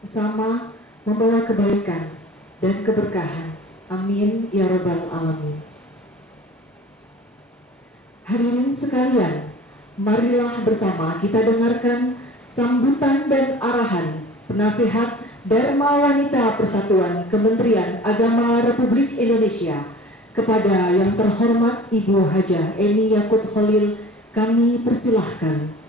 bersama membawa kebaikan dan keberkahan. Amin ya rabbal alamin. Hadirin sekalian, marilah bersama kita dengarkan sambutan dan arahan Penasihat Dharma Wanita Persatuan Kementerian Agama Republik Indonesia kepada yang terhormat Ibu Hajah Eni Yakut Khalil. Kami persilahkan.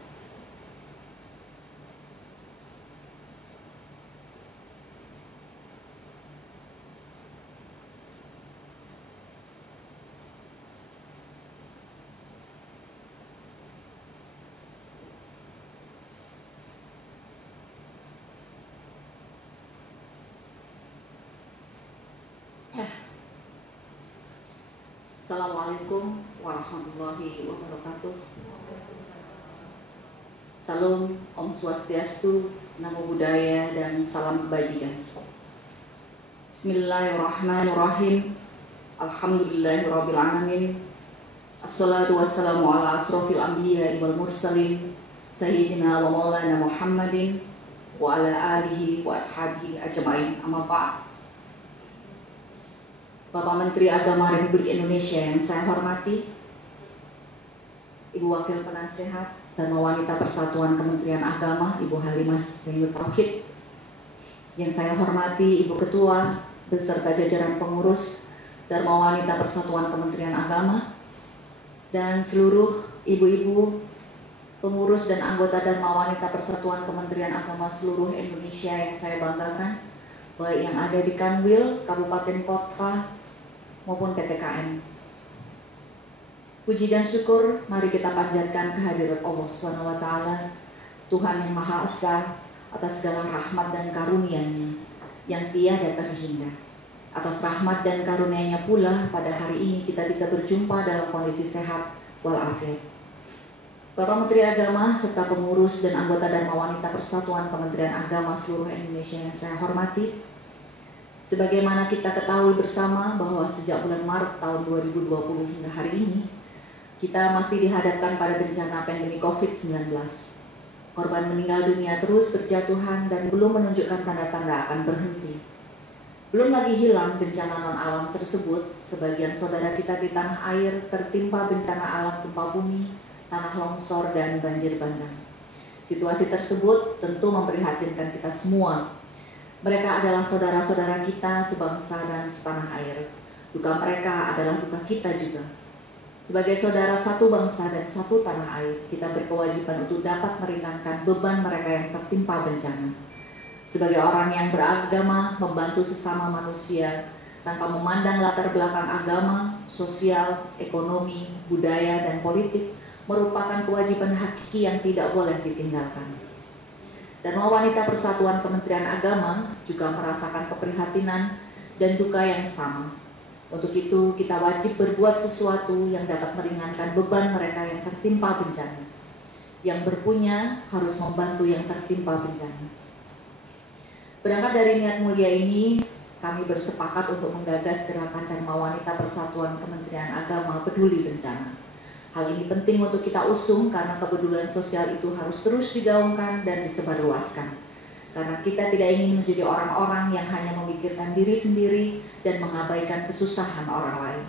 Assalamualaikum warahmatullahi wabarakatuh. Salam, Om Swastiastu, Namo Buddhaya, dan salam kebajikan. Bismillahirrahmanirrahim. Alhamdulillahirabbil alamin. Assalatu wassalamu ala asrofil anbiya wal mursalin sayyidina wa maulana Muhammadin wa ala alihi wa ashabihi ajmain. Amma ba'd. Bapak Menteri Agama Republik Indonesia yang saya hormati, Ibu Wakil Penasehat Dharma Wanita Persatuan Kementerian Agama, Ibu Halimah Zainul Tauhid, yang saya hormati Ibu Ketua beserta jajaran pengurus Dharma Wanita Persatuan Kementerian Agama, dan seluruh ibu-ibu pengurus dan anggota Dharma Wanita Persatuan Kementerian Agama seluruh Indonesia yang saya banggakan, baik yang ada di Kanwil, Kabupaten Kota, maupun PTKM. Puji dan syukur mari kita panjatkan kehadirat Allah SWT, Tuhan yang Maha Esa, atas segala rahmat dan karunia-Nya yang tiada terhingga. Atas rahmat dan karunia-Nya pula pada hari ini kita bisa berjumpa dalam kondisi sehat walafiat. Bapak Menteri Agama serta pengurus dan anggota Dharma Wanita Persatuan Kementerian Agama seluruh Indonesia yang saya hormati, sebagaimana kita ketahui bersama bahwa sejak bulan Maret tahun 2020 hingga hari ini, kita masih dihadapkan pada bencana pandemi COVID-19. Korban meninggal dunia terus berjatuhan dan belum menunjukkan tanda-tanda akan berhenti. Belum lagi hilang bencana non-alam tersebut, sebagian saudara kita di tanah air tertimpa bencana alam gempa bumi, tanah longsor, dan banjir bandang. Situasi tersebut tentu memprihatinkan kita semua. Mereka adalah saudara-saudara kita sebangsa dan setanah air. Duka mereka adalah duka kita juga. Sebagai saudara satu bangsa dan satu tanah air, kita berkewajiban untuk dapat meringankan beban mereka yang tertimpa bencana. Sebagai orang yang beragama, membantu sesama manusia tanpa memandang latar belakang agama, sosial, ekonomi, budaya, dan politik merupakan kewajiban hakiki yang tidak boleh ditinggalkan. Dharma Wanita Persatuan Kementerian Agama juga merasakan keprihatinan dan duka yang sama. Untuk itu, kita wajib berbuat sesuatu yang dapat meringankan beban mereka yang tertimpa bencana. Yang berpunya harus membantu yang tertimpa bencana. Berangkat dari niat mulia ini, kami bersepakat untuk menggagas gerakan Dharma Wanita Persatuan Kementerian Agama Peduli Bencana. Hal ini penting untuk kita usung karena kepedulian sosial itu harus terus digaungkan dan disebarluaskan. Karena kita tidak ingin menjadi orang-orang yang hanya memikirkan diri sendiri dan mengabaikan kesusahan orang lain.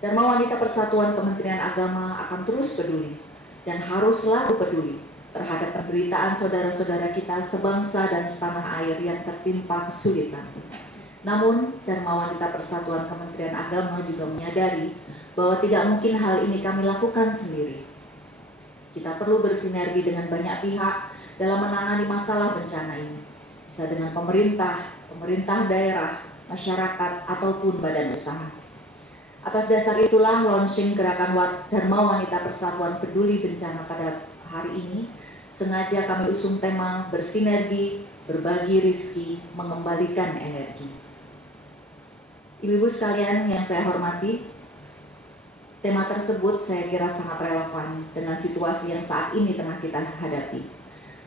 Dharma Wanita Persatuan Kementerian Agama akan terus peduli dan harus selalu peduli terhadap penderitaan saudara-saudara kita sebangsa dan setanah air yang tertimpa kesulitan. Namun, Dharma Wanita Persatuan Kementerian Agama juga menyadari bahwa tidak mungkin hal ini kami lakukan sendiri. Kita perlu bersinergi dengan banyak pihak dalam menangani masalah bencana ini. Bisa dengan pemerintah daerah, masyarakat, ataupun badan usaha. Atas dasar itulah launching gerakan Dharma Wanita Persatuan Peduli Bencana pada hari ini, sengaja kami usung tema bersinergi, berbagi rezeki, mengembalikan energi. Ibu-ibu sekalian yang saya hormati, tema tersebut saya kira sangat relevan dengan situasi yang saat ini tengah kita hadapi.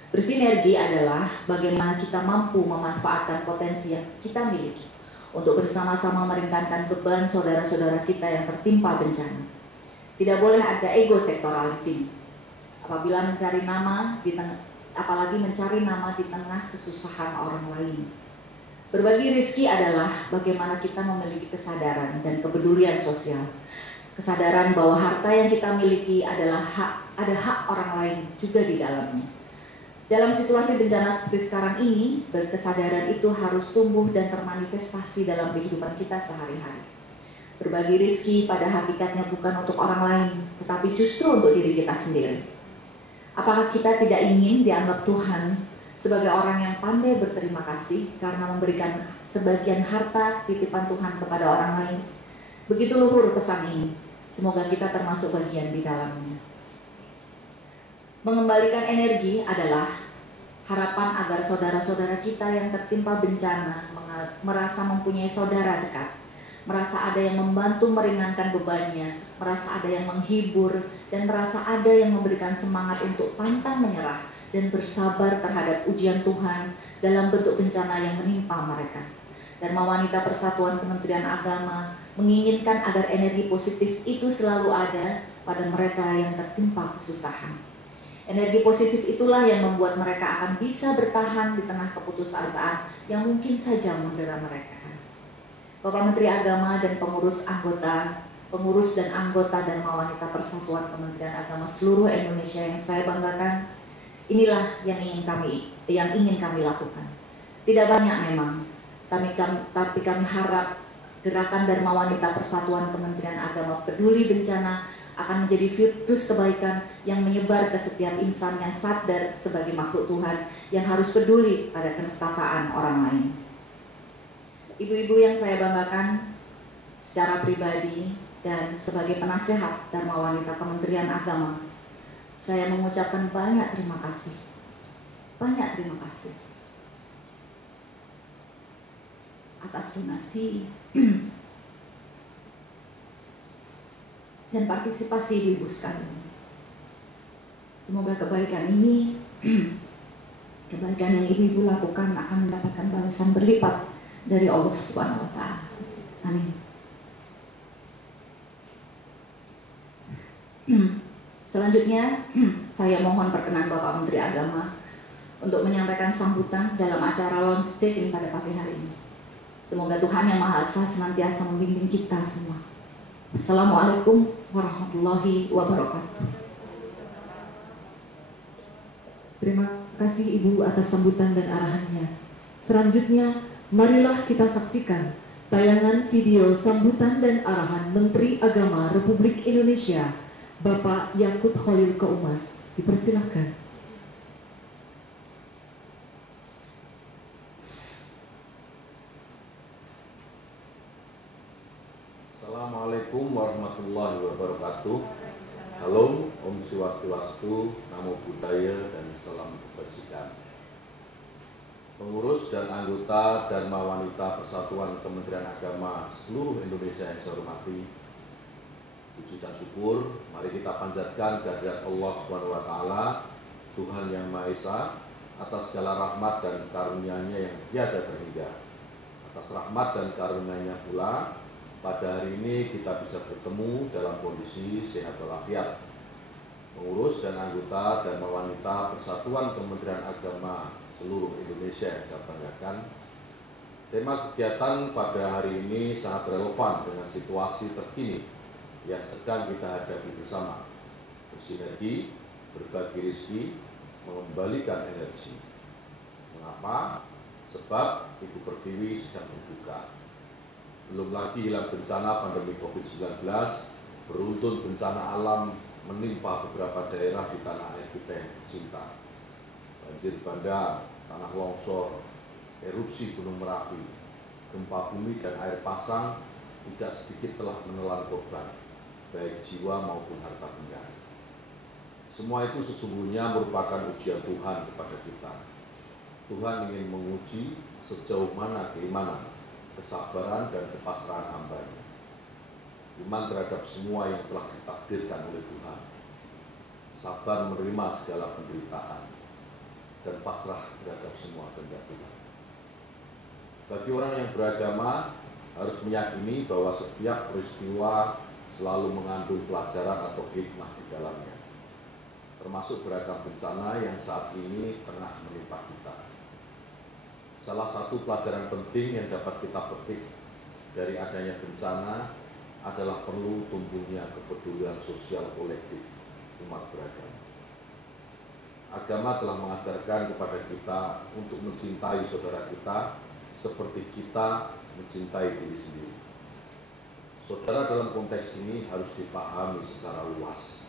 Bersinergi adalah bagaimana kita mampu memanfaatkan potensi yang kita miliki untuk bersama-sama meringankan beban saudara-saudara kita yang tertimpa bencana. Tidak boleh ada ego sektoral di sini. Apabila mencari nama apalagi mencari nama di tengah kesusahan orang lain. Berbagi rezeki adalah bagaimana kita memiliki kesadaran dan kepedulian sosial. Kesadaran bahwa harta yang kita miliki adalah ada hak orang lain juga di dalamnya. Dalam situasi bencana seperti sekarang ini, kesadaran itu harus tumbuh dan termanifestasi dalam kehidupan kita sehari-hari. Berbagi rezeki pada hakikatnya bukan untuk orang lain, tetapi justru untuk diri kita sendiri. Apakah kita tidak ingin dianggap Tuhan sebagai orang yang pandai berterima kasih karena memberikan sebagian harta titipan Tuhan kepada orang lain? Begitu luhur pesan ini. Semoga kita termasuk bagian di dalamnya. Mengembalikan energi adalah harapan agar saudara-saudara kita yang tertimpa bencana merasa mempunyai saudara dekat, merasa ada yang membantu meringankan bebannya, merasa ada yang menghibur, dan merasa ada yang memberikan semangat untuk pantang menyerah dan bersabar terhadap ujian Tuhan dalam bentuk bencana yang menimpa mereka. Dharma Wanita Persatuan Kementerian Agama menginginkan agar energi positif itu selalu ada pada mereka yang tertimpa kesusahan. Energi positif itulah yang membuat mereka akan bisa bertahan di tengah keputusasaan yang mungkin saja mendera mereka. Bapak Menteri Agama dan pengurus dan anggota Dharma Wanita Persatuan Kementerian Agama seluruh Indonesia yang saya banggakan, inilah yang ingin kami lakukan. Tidak banyak memang, tapi kami harap gerakan Dharma Wanita Persatuan Kementerian Agama peduli bencana akan menjadi virus kebaikan yang menyebar ke setiap insan yang sadar sebagai makhluk Tuhan yang harus peduli pada keniscayaan orang lain. Ibu-ibu yang saya banggakan secara pribadi dan sebagai penasehat Dharma Wanita Kementerian Agama, saya mengucapkan banyak terima kasih. Banyak terima kasih atas donasi dan partisipasi ibu-ibu sekalian. Semoga kebaikan ini, kebaikan yang ibu-ibu lakukan akan mendapatkan balasan berlipat dari Allah Subhanahu wa Ta'ala. Amin. Selanjutnya, saya mohon perkenan Bapak Menteri Agama untuk menyampaikan sambutan dalam acara launching pada pagi hari ini. Semoga Tuhan Yang Maha Esa senantiasa membimbing kita semua. Assalamualaikum warahmatullahi wabarakatuh. Terima kasih Ibu atas sambutan dan arahannya. Selanjutnya, marilah kita saksikan tayangan video sambutan dan arahan Menteri Agama Republik Indonesia, Bapak Yakut Khalil Keumas. Dipersilahkan. Assalamualaikum warahmatullahi wabarakatuh. Salam, Om Swastiastu, Namo Buddhaya, dan salam kebajikan. Pengurus dan anggota Dharma Wanita Persatuan Kementerian Agama seluruh Indonesia yang saya hormati, puji dan syukur mari kita panjatkan kehadirat Allah SWT, Tuhan Yang Maha Esa, atas segala rahmat dan karunia-Nya yang tiada terhingga. Atas rahmat dan karunia-Nya pula pada hari ini kita bisa bertemu dalam kondisi sehat walafiat. Pengurus dan anggota Dharma Wanita Persatuan Kementerian Agama seluruh Indonesia yang saya banggakan, tema kegiatan pada hari ini sangat relevan dengan situasi terkini yang sedang kita hadapi bersama. Bersinergi, berbagi rezeki, mengembalikan energi. Mengapa? Sebab Ibu Pertiwi sedang berduka. Belum lagi hilang bencana pandemi COVID-19, beruntun bencana alam menimpa beberapa daerah di tanah air kita yang tercinta. Banjir bandang, tanah longsor, erupsi Gunung Merapi, gempa bumi dan air pasang tidak sedikit telah menelan korban, baik jiwa maupun harta benda. Semua itu sesungguhnya merupakan ujian Tuhan kepada kita. Tuhan ingin menguji sejauh mana keimanan, kesabaran dan kepasrahan hamba-Nya. Iman terhadap semua yang telah ditakdirkan oleh Tuhan. Sabar menerima segala penderitaan dan pasrah terhadap semua kehendak Tuhan. Bagi orang yang beragama harus meyakini bahwa setiap peristiwa selalu mengandung pelajaran atau hikmah di dalamnya. termasuk beragam bencana yang saat ini tengah menimpa kita. Salah satu pelajaran penting yang dapat kita petik dari adanya bencana adalah perlu tumbuhnya kepedulian sosial kolektif umat beragama. Agama telah mengajarkan kepada kita untuk mencintai saudara kita seperti kita mencintai diri sendiri. Saudara dalam konteks ini harus dipahami secara luas.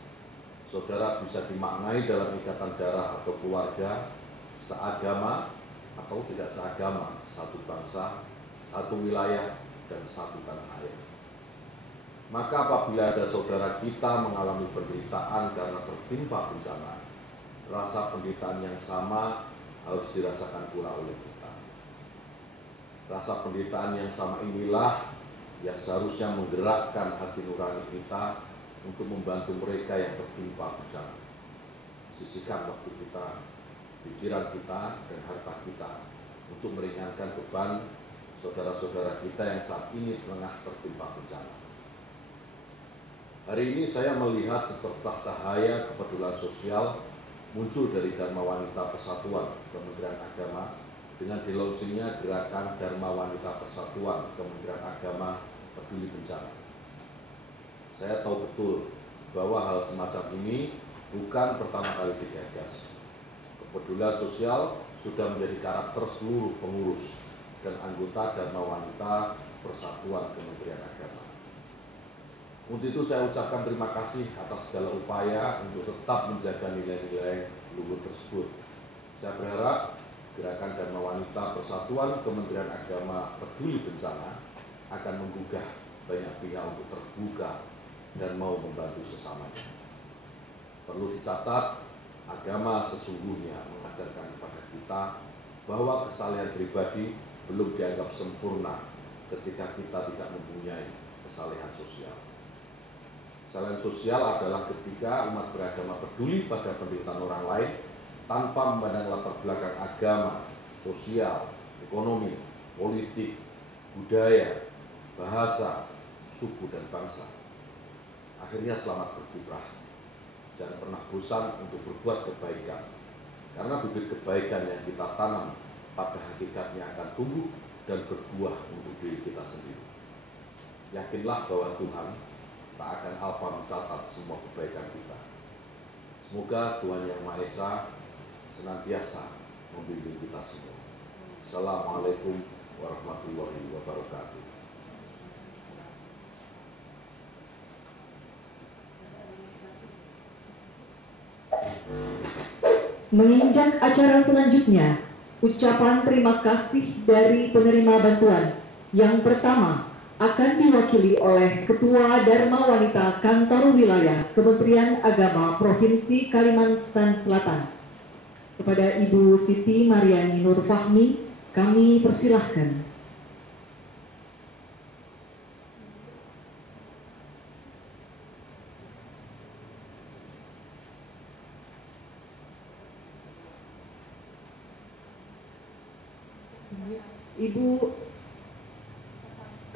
Saudara bisa dimaknai dalam ikatan darah atau keluarga, seagama atau tidak seagama, satu bangsa, satu wilayah, dan satu tanah air. Maka apabila ada saudara kita mengalami penderitaan karena tertimpa bencana, rasa penderitaan yang sama harus dirasakan pula oleh kita. Rasa penderitaan yang sama inilah yang seharusnya menggerakkan hati nurani kita untuk membantu mereka yang tertimpa bencana. Sisihkan waktu kita, pikiran kita, dan harta kita untuk meringankan beban saudara-saudara kita yang saat ini tengah tertimpa bencana. Hari ini saya melihat secercah cahaya kepedulian sosial muncul dari Dharma Wanita Persatuan Kementerian Agama dengan dilaunchingnya gerakan Dharma Wanita Persatuan Kementerian Agama Peduli Bencana. Saya tahu betul bahwa hal semacam ini bukan pertama kali digagas. Kepedulian sosial sudah menjadi karakter seluruh pengurus dan anggota Dharma Wanita Persatuan Kementerian Agama. Untuk itu saya ucapkan terima kasih atas segala upaya untuk tetap menjaga nilai-nilai luhur tersebut. Saya berharap gerakan Dharma Wanita Persatuan Kementerian Agama Peduli Bencana akan menggugah banyak pihak untuk terbuka dan mau membantu sesamanya. Perlu dicatat, agama sesungguhnya mengajarkan kepada kita bahwa kesalehan pribadi belum dianggap sempurna ketika kita tidak mempunyai kesalehan sosial. Kesalehan sosial adalah ketika umat beragama peduli pada penderitaan orang lain tanpa memandang latar belakang agama, sosial, ekonomi, politik, budaya, bahasa, suku, dan bangsa. Akhirnya selamat berkiprah. Jangan pernah bosan untuk berbuat kebaikan, karena bibit kebaikan yang kita tanam pada hakikatnya akan tumbuh dan berbuah untuk diri kita sendiri. Yakinlah bahwa Tuhan tak akan alpa mencatat semua kebaikan kita. Semoga Tuhan Yang Maha Esa senantiasa membimbing kita semua. Assalamualaikum warahmatullahi wabarakatuh. Menginjak acara selanjutnya, ucapan terima kasih dari penerima bantuan. Yang pertama akan diwakili oleh Ketua Dharma Wanita Kantor Wilayah Kementerian Agama Provinsi Kalimantan Selatan. Kepada Ibu Siti Mariani Nur Fahmi, kami persilahkan.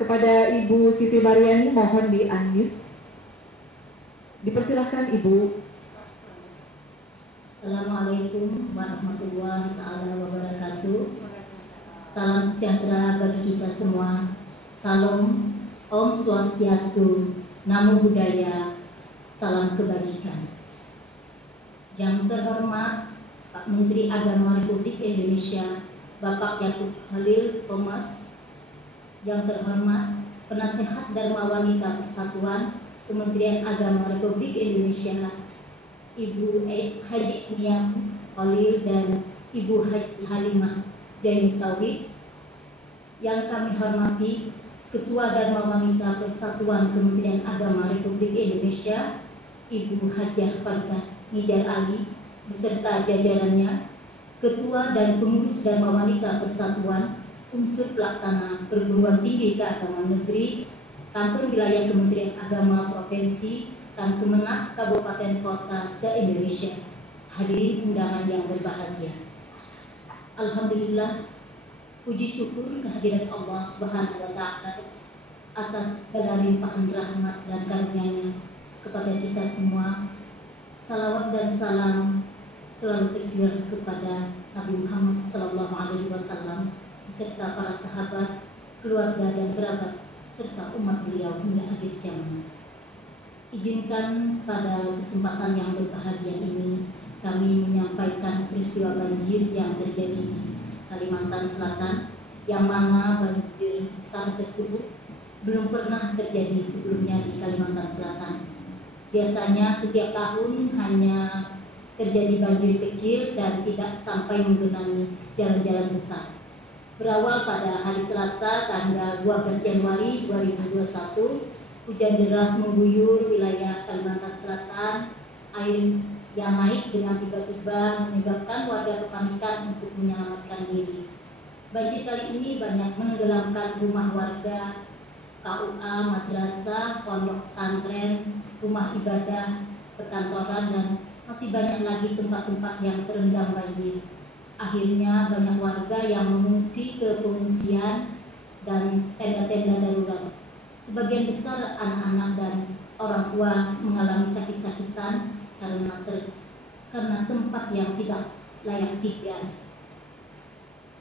Kepada Ibu Siti Mariani mohon di-unmute. Dipersilahkan Ibu. Assalamualaikum warahmatullahi wabarakatuh. Salam sejahtera bagi kita semua. Salam, Om Swastiastu, Namo Buddhaya, salam kebajikan. Yang terhormat Pak Menteri Agama Republik Indonesia, Bapak Yakub Khalil Thomas. Yang terhormat Penasehat Dharma Wanita Persatuan Kementerian Agama Republik Indonesia, Ibu Haji Niam Khalil dan Ibu Haji Halimah Jaini Tauhid. Yang kami hormati Ketua Dharma Wanita Persatuan Kementerian Agama Republik Indonesia, Ibu Hajah Faridah Nizar Ali beserta jajarannya, Ketua dan Pengurus Dharma Wanita Persatuan Unsur Pelaksana Perguruan Tinggi Keagamaan Negeri, Kantor Wilayah Kementerian Agama Provinsi, dan Kemenak Kabupaten Kota se-Indonesia. Hadirin undangan yang berbahagia. Alhamdulillah, puji syukur kehadiran Allah Subhanahu wa Ta'ala atas segala limpahan rahmat dan karunia-Nya kepada kita semua. Salawat dan salam selalu tercurah kepada Nabi Muhammad SAW beserta para sahabat, keluarga dan kerabat serta umat beliau hingga akhir zaman. Izinkan pada kesempatan yang berbahagia ini kami menyampaikan peristiwa banjir yang terjadi di Kalimantan Selatan, yang mana banjir besar tersebut belum pernah terjadi sebelumnya di Kalimantan Selatan. Biasanya setiap tahun hanya terjadi banjir kecil dan tidak sampai menggenangi jalan-jalan besar. Berawal pada hari Selasa tanggal 12 Januari 2021, hujan deras mengguyur wilayah Kalimantan Selatan. Air yang naik dengan tiba-tiba menyebabkan warga kepanikan untuk menyelamatkan diri. Banjir kali ini banyak menenggelamkan rumah warga, KUA, madrasah, pondok pesantren, rumah ibadah, perkantoran, dan masih banyak lagi tempat-tempat yang terendam banjir. Akhirnya banyak warga yang mengungsi ke pengungsian dan tenda-tenda darurat. Sebagian besar anak-anak dan orang tua mengalami sakit-sakitan karena tempat yang tidak layak tinggal.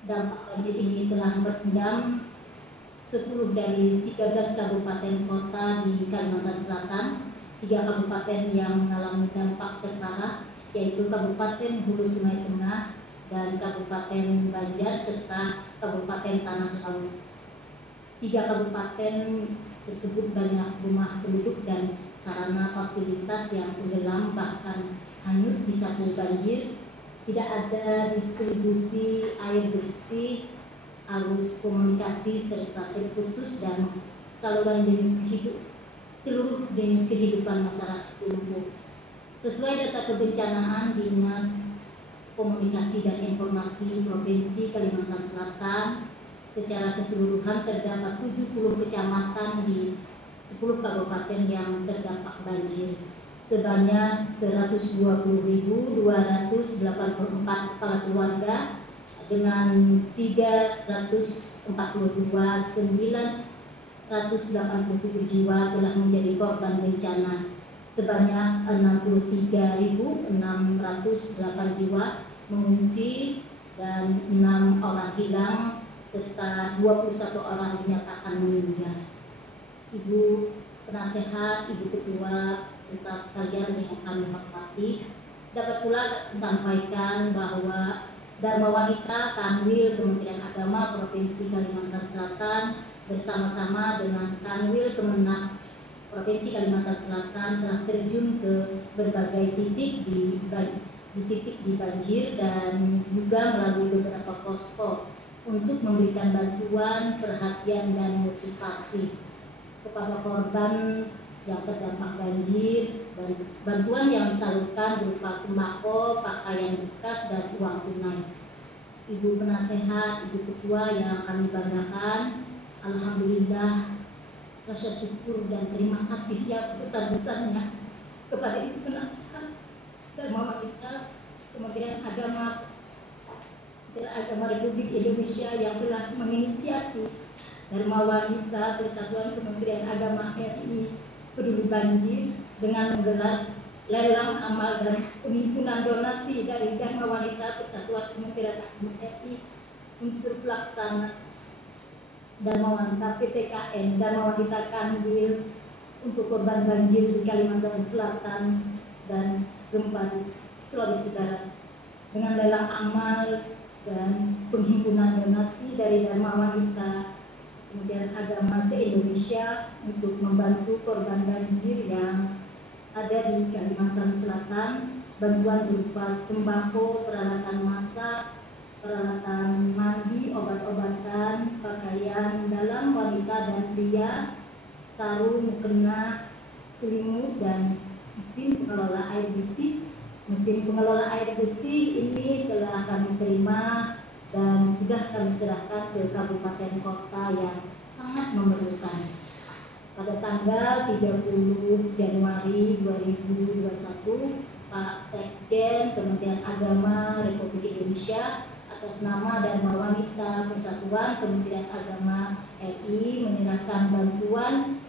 Dampak banjir ini telah merendam 10 dari 13 kabupaten kota di Kalimantan Selatan. 3 kabupaten yang mengalami dampak terparah yaitu Kabupaten Hulu Sungai Tengah dan Kabupaten Banjar serta Kabupaten Tanah Laut. 3 kabupaten tersebut banyak rumah penduduk dan sarana fasilitas yang tenggelam bahkan hanyut disapu banjir. Tidak ada distribusi air bersih, arus komunikasi serta terputus dan saluran seluruh kehidupan masyarakat lumpuh. Sesuai data kebencanaan Dinas Komunikasi dan Informasi Provinsi Kalimantan Selatan, secara keseluruhan terdapat 70 kecamatan di 10 kabupaten yang terdampak banjir. Sebanyak 120.284 kepala keluarga dengan 342.987 jiwa telah menjadi korban bencana. Sebanyak 63.608 jiwa mengungsi dan 6 orang hilang serta 21 orang dinyatakan meninggal. Ibu Penasehat, Ibu Ketua, serta sekalian yang kami hormati, dapat pula disampaikan bahwa Dharma Wanita Kanwil Kementerian Agama Provinsi Kalimantan Selatan bersama-sama dengan Kanwil Kemenak Provinsi Kalimantan Selatan telah terjun ke berbagai titik di banjir dan juga melalui beberapa posko untuk memberikan bantuan, perhatian, dan motivasi kepada korban yang terdampak banjir. Bantuan yang disalurkan berupa sembako, pakaian bekas, dan uang tunai. Ibu Penasehat, Ibu Ketua yang kami banggakan, alhamdulillah, rasa syukur dan terima kasih yang sebesar-besarnya kepada Ibu Penasehat Dharma Wanita Kementerian Agama Republik Indonesia yang telah menginisiasi Dharma Wanita Persatuan Kementerian Agama RI Peduli Banjir dengan menggelar lelang amal dan penghimpunan donasi dari Dharma Wanita Persatuan Kementerian Agama RI, unsur pelaksana Dharma Wanita PTKN Dharma Wanita Kanwil untuk korban banjir di Kalimantan Selatan dan gempa di Sulawesi Barat. Dengan lelang amal dan penghimpunan donasi dari Dharma Wanita Kementerian Agama se-Indonesia untuk membantu korban banjir yang ada di Kalimantan Selatan, bantuan berupa sembako, peralatan masak, peralatan mandi, obat-obatan, pakaian dalam wanita dan pria, sarung, mukena, selimut, dan mesin pengelola air bersih. Mesin pengelola air bersih ini telah kami terima dan sudah kami serahkan ke kabupaten kota yang sangat memerlukan. Pada tanggal 30 Januari 2021, Pak Sekjen Kementerian Agama Republik Indonesia atas nama Dharma Wanita Persatuan Kementerian Agama RI menyerahkan bantuan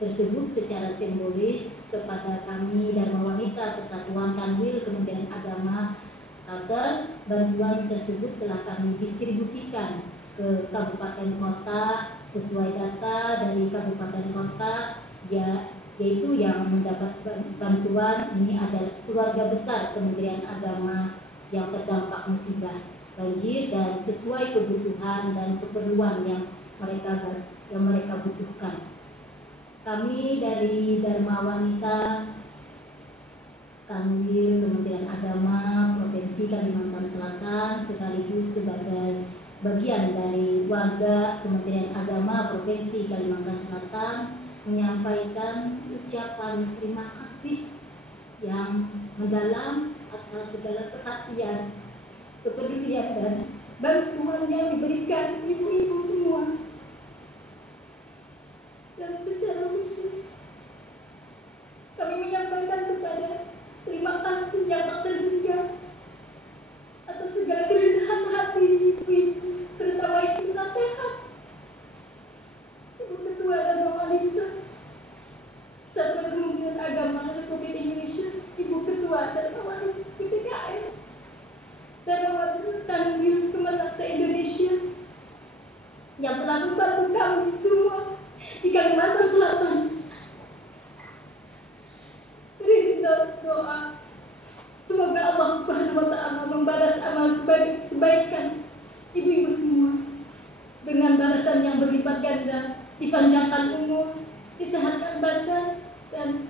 tersebut secara simbolis kepada kami Dharma Wanita Persatuan Kanwil Kementerian Agama Kalsel. Bantuan tersebut telah kami distribusikan ke kabupaten kota sesuai data dari kabupaten kota, yaitu yang mendapat bantuan ini adalah keluarga besar Kementerian Agama yang terdampak musibah banjir dan sesuai kebutuhan dan keperluan yang mereka butuhkan. Kami dari Dharma Wanita Kanwil Kementerian Agama Provinsi Kalimantan Selatan sekaligus sebagai bagian dari warga Kementerian Agama Provinsi Kalimantan Selatan menyampaikan ucapan terima kasih yang mendalam atas segala perhatian, kepedulian dan bantuan yang diberikan ibu-ibu semua. Dan secara khusus kami menyampaikan kepada terima kasih yang tak terhingga atas segala kerendahan hati ibu-ibu, terutama ibu nasihat, Ibu Ketua Dharma Wanita Persatuan Kementerian Agama Republik Indonesia, Ibu Ketua Dharma Wanita PPKN, Dharma Wanita Kanwil Kementerian se-Indonesia yang telah membantu kami semua di Kalimantan Selatan. Rindu doa semoga Allah Subhanahu wa Ta'ala membalas amal kebaikan ibu-ibu semua dengan balasan yang berlipat ganda, dipanjangkan umur, kesehatan badan, dan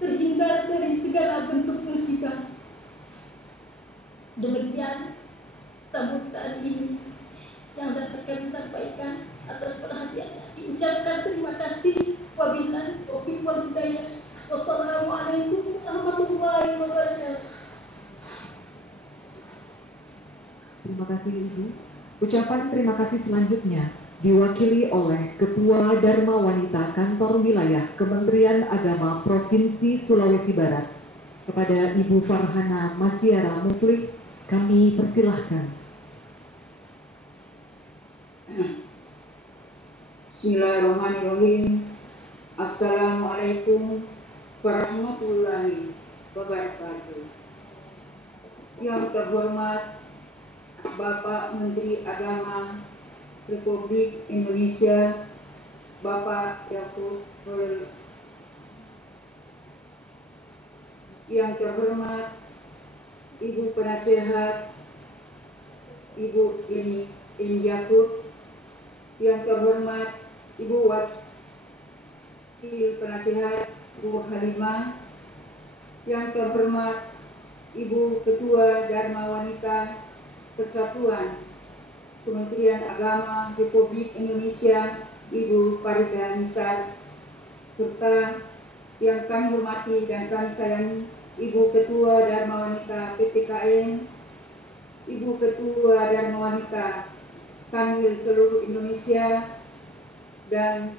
terhindar dari segala bentuk musibah. Demikian sambutan ini yang dapat kami sampaikan. Atas perhatiannya diucapkan terima kasih. Wabillahi taufiq wal hidayah. Wassalamualaikum warahmatullahi wabarakatuh. Terima kasih Ibu. Ucapan terima kasih selanjutnya diwakili oleh Ketua Dharma Wanita Kantor Wilayah Kementerian Agama Provinsi Sulawesi Barat. Kepada Ibu Farhana Masyara Muflik, kami persilahkan. Bismillahirrahmanirrahim. Assalamualaikum warahmatullahi wabarakatuh. Yang terhormat Bapak Menteri Agama Republik Indonesia, Bapak Yakut Khalil. Yang terhormat Ibu Penasehat Ibu Eni Yakut. Yang terhormat Ibu Wakil Penasehat Ibu Halimah. Yang terhormat Ibu Ketua Dharma Wanita Persatuan Kementerian Agama Republik Indonesia Ibu Farida Nisar, serta yang kami hormati dan kami sayangi Ibu Ketua Dharma Wanita PTKN, Ibu Ketua Dharma Wanita Kanwil seluruh Indonesia, dan